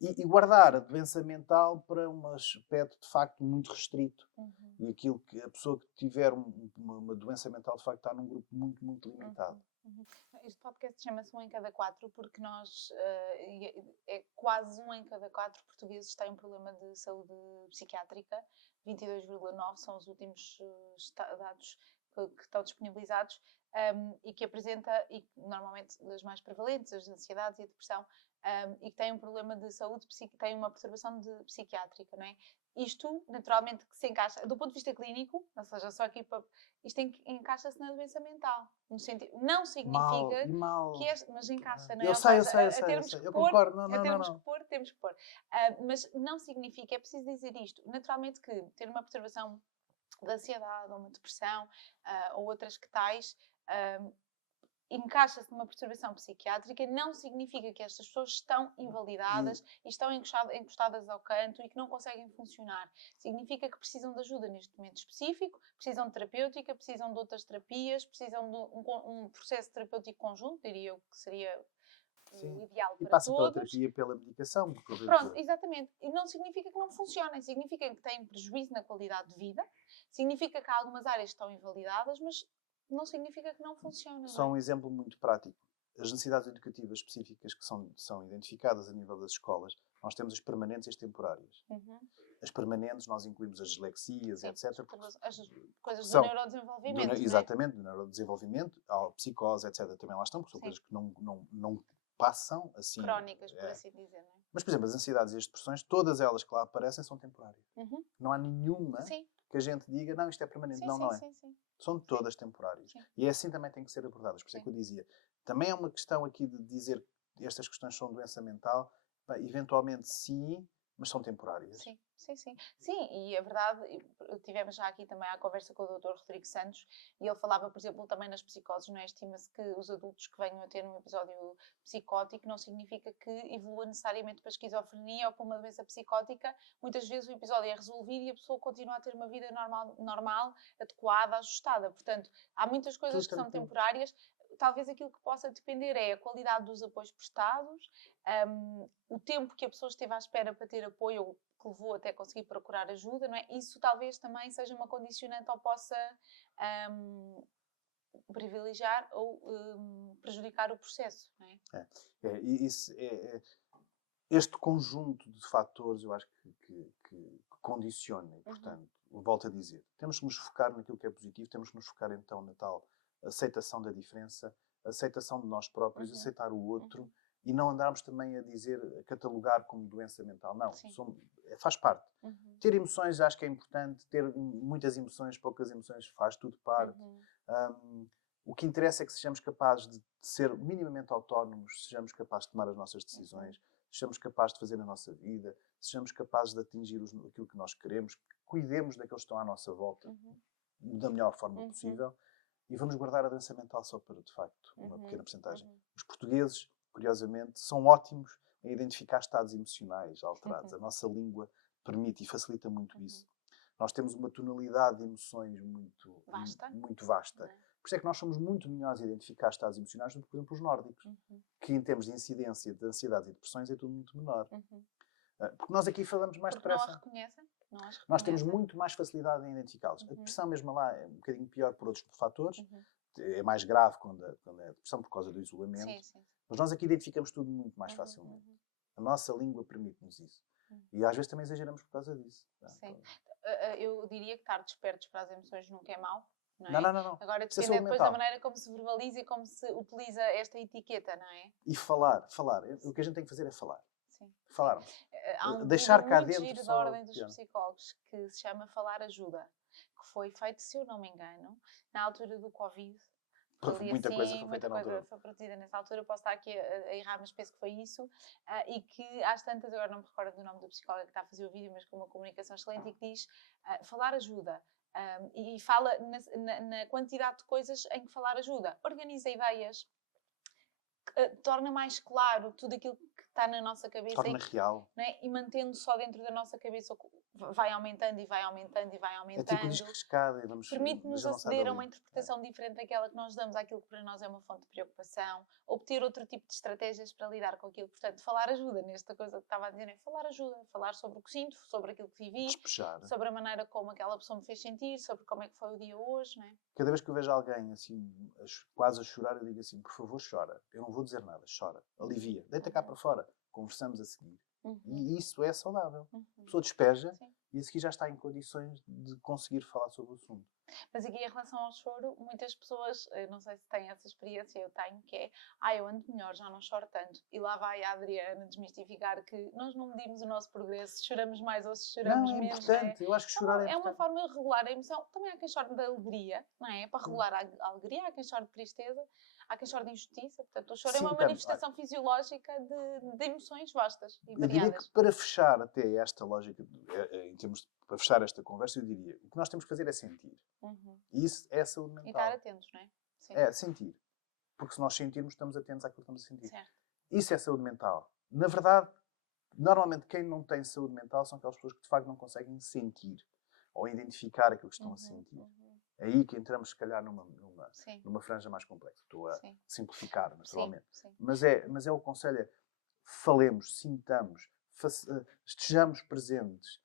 E guardar a doença mental para um aspecto, de facto, muito restrito. E aquilo que a pessoa que tiver uma doença mental, de facto, está num grupo muito, muito limitado. Este podcast chama-se 1 em cada 4 porque é quase 1 em cada 4 portugueses têm um problema de saúde psiquiátrica. 22,9 são os últimos dados que estão disponibilizados e que apresenta, e normalmente das mais prevalentes, as ansiedades e a depressão, e que têm um problema de saúde, têm uma perturbação psiquiátrica, não é? Isto, naturalmente, que se encaixa, do ponto de vista clínico, ou seja, só aqui isto encaixa-se na doença mental. No sentido, não significa que mas encaixa, não é? Eu sei. Eu concordo. Temos que pôr. Mas não significa, é preciso dizer isto, naturalmente que ter uma perturbação de ansiedade ou uma depressão ou outras que tais encaixa-se numa perturbação psiquiátrica, não significa que estas pessoas estão invalidadas e estão encostadas ao canto e que não conseguem funcionar. Significa que precisam de ajuda neste momento específico, precisam de terapêutica, precisam de outras terapias, precisam de um processo terapêutico conjunto, diria eu que seria o ideal para todos. E passa pela terapia, pela medicação. Pronto, exatamente. E não significa que não funcionem, significa que têm prejuízo na qualidade de vida, significa que há algumas áreas que estão invalidadas, mas não significa que não funciona. Só um exemplo muito prático. As necessidades educativas específicas que são identificadas a nível das escolas, nós temos as permanentes e as temporárias. As permanentes, nós incluímos as dislexias, etc. As coisas do neurodesenvolvimento. Exatamente, do neurodesenvolvimento, a psicose, etc. também lá estão, porque são coisas que não passam assim. Crónicas, por assim dizer, não é? Mas, por exemplo, as ansiedades e as depressões, todas elas que lá aparecem são temporárias. Não há nenhuma que que a gente diga, não, isto é permanente. Sim, Não, sim, não é. sim, sim. São todas temporárias. Sim. E é assim também tem que ser abordadas. Por isso é que eu dizia, também é uma questão aqui de dizer que estas questões são doença mental. Pá, eventualmente sim, mas são temporárias. Sim, sim, sim. Sim, e a verdade, tivemos já aqui também a conversa com o Dr. Rodrigo Santos e ele falava, por exemplo, também nas psicoses, não é? Estima-se que os adultos que venham a ter um episódio psicótico não significa que evolua necessariamente para esquizofrenia ou para uma doença psicótica. Muitas vezes o episódio é resolvido e a pessoa continua a ter uma vida normal, adequada, ajustada. Portanto, há muitas coisas que são temporárias. Talvez aquilo que possa depender é a qualidade dos apoios prestados, o tempo que a pessoa esteve à espera para ter apoio ou que levou até conseguir procurar ajuda, não é? Isso talvez também seja uma condicionante ou possa privilegiar ou prejudicar o processo, não é? Este conjunto de fatores eu acho que condiciona e, portanto, volto a dizer, temos que nos focar naquilo que é positivo, temos que nos focar então na tal aceitação da diferença, aceitação de nós próprios, aceitar o outro e não andarmos também a dizer, a catalogar como doença mental. Não, faz parte. Ter emoções acho que é importante, ter muitas emoções, poucas emoções, faz tudo parte. O que interessa é que sejamos capazes de ser minimamente autónomos, sejamos capazes de tomar as nossas decisões, sejamos capazes de fazer a nossa vida, sejamos capazes de atingir aquilo que nós queremos, que cuidemos daqueles que estão à nossa volta da melhor forma possível e vamos guardar a doença mental só para, de facto, uma pequena porcentagem. Os portugueses, curiosamente, são ótimos em identificar estados emocionais alterados. A nossa língua permite e facilita muito isso. Nós temos uma tonalidade de emoções muito vasta. Por isso é que nós somos muito melhores a identificar estados emocionais do que, por exemplo, os nórdicos, que em termos de incidência de ansiedades e depressões é tudo muito menor. Porque nós aqui falamos mais depressa. Não a reconhecem? Nós temos muito mais facilidade em identificá-los. A depressão mesmo lá é um bocadinho pior por outros fatores. É mais grave quando é depressão por causa do isolamento. Sim. Mas nós aqui identificamos tudo muito mais facilmente. A nossa língua permite-nos isso. E às vezes também exageramos por causa disso. Sim. Eu diria que estar despertos para as emoções nunca é mau. Não, é? Não. Agora depende depois da maneira como se verbaliza e como se utiliza esta etiqueta, não é? E falar. O que a gente tem que fazer é falar. Sim. Falarmos. Há um deixar cá muito dentro giro só... da Ordem dos Psicólogos que se chama Falar Ajuda, que foi feito, se eu não me engano, na altura do Covid. Muita coisa foi feita na altura. Foi produzida nessa altura, posso estar aqui a errar, mas penso que foi isso. E que às tantas, agora não me recordo do nome do psicólogo que está a fazer o vídeo, mas com uma comunicação excelente, e que diz falar ajuda. E fala na quantidade de coisas em que falar ajuda. Organiza ideias, torna mais claro tudo aquilo que está na nossa cabeça. Torna real. Não é? E mantendo só dentro da nossa cabeça, vai aumentando e vai aumentando e vai aumentando. É tipo disco de escada e vamos... Permite-nos aceder a uma interpretação diferente daquela que nós damos àquilo que para nós é uma fonte de preocupação, obter outro tipo de estratégias para lidar com aquilo. Portanto, falar ajuda, nesta coisa que estava a dizer, é falar ajuda, falar sobre o que sinto, sobre aquilo que vivi, despejar. Sobre a maneira como aquela pessoa me fez sentir, sobre como é que foi o dia hoje, não é? Cada vez que eu vejo alguém assim, quase a chorar, eu digo assim, por favor, chora. Eu não vou dizer nada, chora, alivia, deita cá para fora, conversamos a seguir. E isso é saudável. A pessoa despeja. Sim. E a seguir já está em condições de conseguir falar sobre o assunto. Mas aqui em relação ao choro, muitas pessoas, eu não sei se têm essa experiência, eu tenho, que é eu ando melhor, já não choro tanto. E lá vai a Adriana desmistificar que nós não medimos o nosso progresso, se choramos mais ou se choramos menos. Não, é importante, eu acho que chorar é importante. É uma forma de regular a emoção. Também há quem chore de alegria, não é? Para regular a alegria, há quem chore de tristeza, há quem chore de injustiça. Portanto, o choro é uma manifestação fisiológica de emoções vastas e variadas. Eu diria que para fechar até esta lógica, em termos de, para fechar esta conversa, eu diria, o que nós temos que fazer é sentir. E isso é saúde mental. E estar atentos, não é? Sim. É, sentir. Porque se nós sentirmos, estamos atentos àquilo que estamos a sentir. Certo. Isso é saúde mental. Na verdade, normalmente quem não tem saúde mental são aquelas pessoas que de facto não conseguem sentir ou identificar aquilo que estão a sentir. É aí que entramos, se calhar, numa franja mais complexa. Estou a simplificar, naturalmente. Sim. Mas é o conselho, é falemos, sintamos, estejamos presentes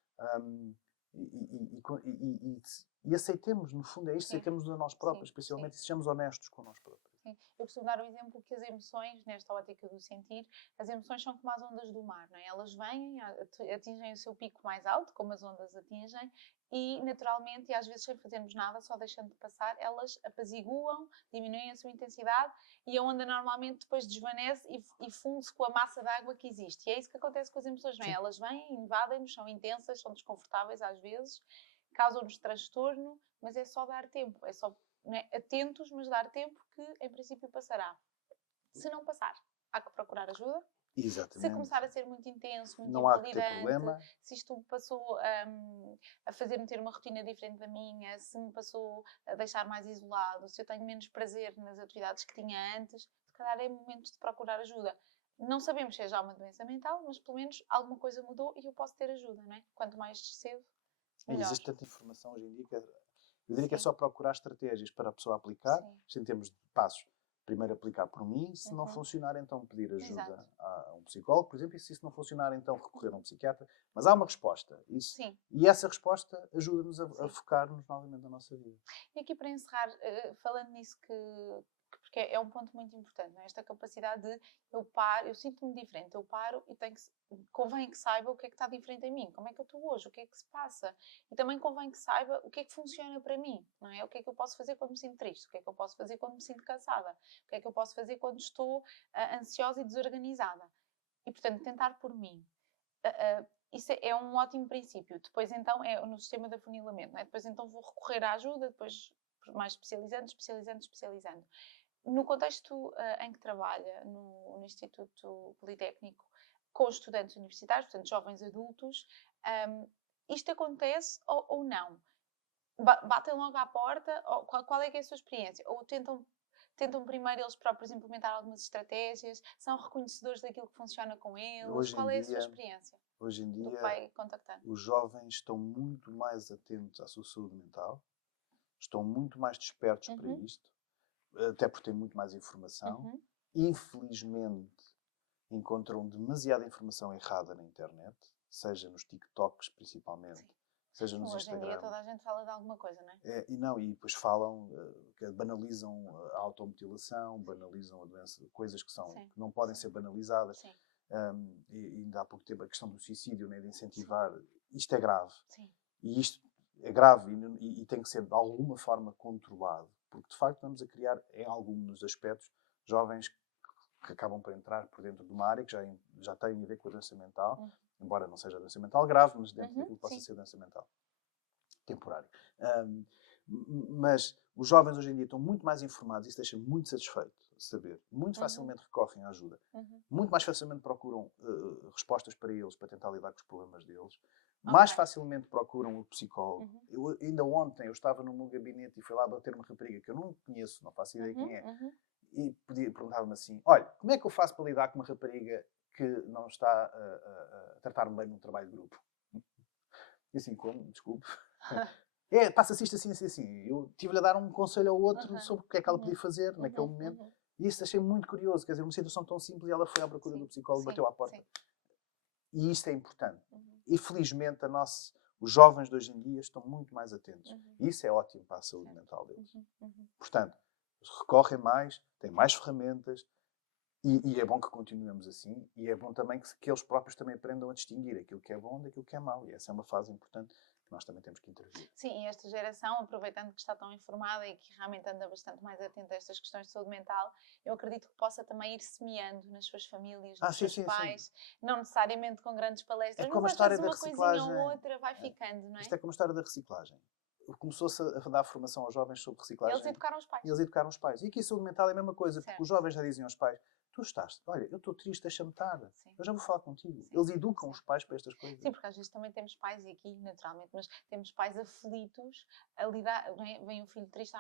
e aceitemos, no fundo, é isto, aceitemos a nós próprios, especialmente, e sejamos honestos com nós próprios. Sim. Eu costumo dar o exemplo que as emoções, nesta ótica do sentir, as emoções são como as ondas do mar, não é? Elas vêm, atingem o seu pico mais alto, como as ondas atingem, e naturalmente, e às vezes sem fazermos nada, só deixando de passar, elas apaziguam, diminuem a sua intensidade e a onda normalmente depois desvanece e funde-se com a massa de água que existe. E é isso que acontece com as emoções, não é? Elas vêm, invadem-nos, são intensas, são desconfortáveis às vezes, causam-nos transtorno, mas é só dar tempo, é só, não é, atentos, mas dar tempo que em princípio passará. Se não passar, há que procurar ajuda. Se Exatamente. começar a ser muito intenso, muito Não há que ter invalidante, problema. se isto passou a fazer-me ter uma rotina diferente da minha, se me passou a deixar mais isolado, se eu tenho menos prazer nas atividades que tinha antes, se calhar é momento de procurar ajuda. Não sabemos se é já uma doença mental, mas pelo menos alguma coisa mudou e eu posso ter ajuda, não é? Quanto mais cedo, melhor. Existe tanta informação hoje em dia que eu diria que é Sim. só procurar estratégias para a pessoa aplicar, Sim. isto em termos de passos. Primeiro aplicar por mim, se não Uhum. funcionar, então pedir ajuda Exato. a um psicólogo, por exemplo, e se isso não funcionar, então recorrer a um psiquiatra. Mas há uma resposta. Sim. E essa resposta ajuda-nos a Sim. focar-nos novamente na nossa vida. E aqui para encerrar, falando nisso porque é um ponto muito importante, não é? Esta capacidade de eu paro, eu sinto-me diferente, eu paro e convém que saiba o que é que está diferente em mim, como é que eu estou hoje, o que é que se passa. E também convém que saiba o que é que funciona para mim, não é? O que é que eu posso fazer quando me sinto triste, o que é que eu posso fazer quando me sinto cansada, o que é que eu posso fazer quando estou ansiosa e desorganizada. E, portanto, tentar por mim. Isso é um ótimo princípio. Depois, então, é no sistema de afunilamento, não é? Depois, então, vou recorrer à ajuda, depois mais especializando. No contexto em que trabalha no Instituto Politécnico com estudantes universitários, portanto, jovens adultos, isto acontece ou não? Batem logo à porta? Ou qual é que é a sua experiência? Ou tentam primeiro eles próprios implementar algumas estratégias? São reconhecedores daquilo que funciona com eles? Qual é a sua experiência? Hoje em Do que dia, vai contactando? os jovens estão muito mais atentos à sua saúde mental, estão muito mais despertos para isto, até porque têm muito mais informação. Infelizmente, encontram demasiada informação errada na internet, seja nos TikToks principalmente, Sim. seja nos Hoje em dia Instagram. toda a gente fala de alguma coisa, não é? E depois falam, que banalizam a automutilação, banalizam a doença, coisas que não podem ser banalizadas. Sim. E ainda há pouco tempo a questão do suicídio, né, de incentivar. Isto é grave. Sim. E isto é grave e tem que ser de alguma forma controlado. Porque, de facto, estamos a criar, em alguns dos aspectos, jovens que acabam por entrar por dentro de uma área que já tem a ver com a doença mental, embora não seja doença mental grave, mas dentro daquilo que possa ser doença mental temporária. Mas os jovens hoje em dia estão muito mais informados e isso deixa muito satisfeito saber. Muito facilmente recorrem à ajuda. Muito mais facilmente procuram respostas para eles, para tentar lidar com os problemas deles. Mais facilmente procuram o psicólogo. Ainda ontem eu estava no meu gabinete e fui lá bater uma rapariga que eu não conheço, não faço ideia quem é. E perguntava-me assim, olha, como é que eu faço para lidar com uma rapariga que não está a tratar-me bem num trabalho de grupo? E assim, como? Desculpe. Passa-se isto assim, assim, assim. Eu estive-lhe a dar um conselho ao outro sobre o que é que ela podia fazer naquele momento. E isso achei muito curioso. Quer dizer, uma situação tão simples e ela foi à procura do psicólogo, bateu à porta. E isto é importante. E felizmente os jovens de hoje em dia estão muito mais atentos. E isso é ótimo para a saúde mental deles. Portanto, recorrem mais, têm mais ferramentas. E é bom que continuemos assim. E é bom também que eles próprios também aprendam a distinguir aquilo que é bom daquilo que é mau. E essa é uma fase importante que nós também temos que intervir. Sim, e esta geração, aproveitando que está tão informada e que realmente anda bastante mais atenta a estas questões de saúde mental, eu acredito que possa também ir semeando nas suas famílias, nos seus pais, não necessariamente com grandes palestras, como mas a história às vezes da uma coisinha reciclagem. ou outra vai ficando, não é? Isto é como a história da reciclagem. Começou-se a dar formação aos jovens sobre reciclagem. Eles educaram os pais. E eles educaram os pais. E aqui a saúde mental é a mesma coisa, porque os jovens já diziam aos pais, olha, eu estou triste, deixa-me estar. Eu já vou falar contigo. Eles educam os pais para estas coisas. Sim, porque às vezes também temos pais, e aqui naturalmente, mas temos pais aflitos a lidar, vem um filho triste,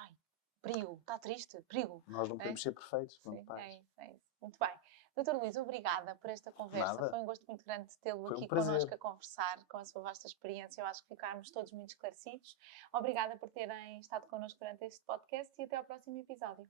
perigo, está triste, perigo. Nós não podemos ser perfeitos quanto pais. É isso. Muito bem. Doutor Luís, obrigada por esta conversa. Nada. Foi um gosto muito grande tê-lo aqui prazer. connosco a conversar com a sua vasta experiência. Eu acho que ficámos todos muito esclarecidos. Obrigada por terem estado connosco durante este podcast e até ao próximo episódio.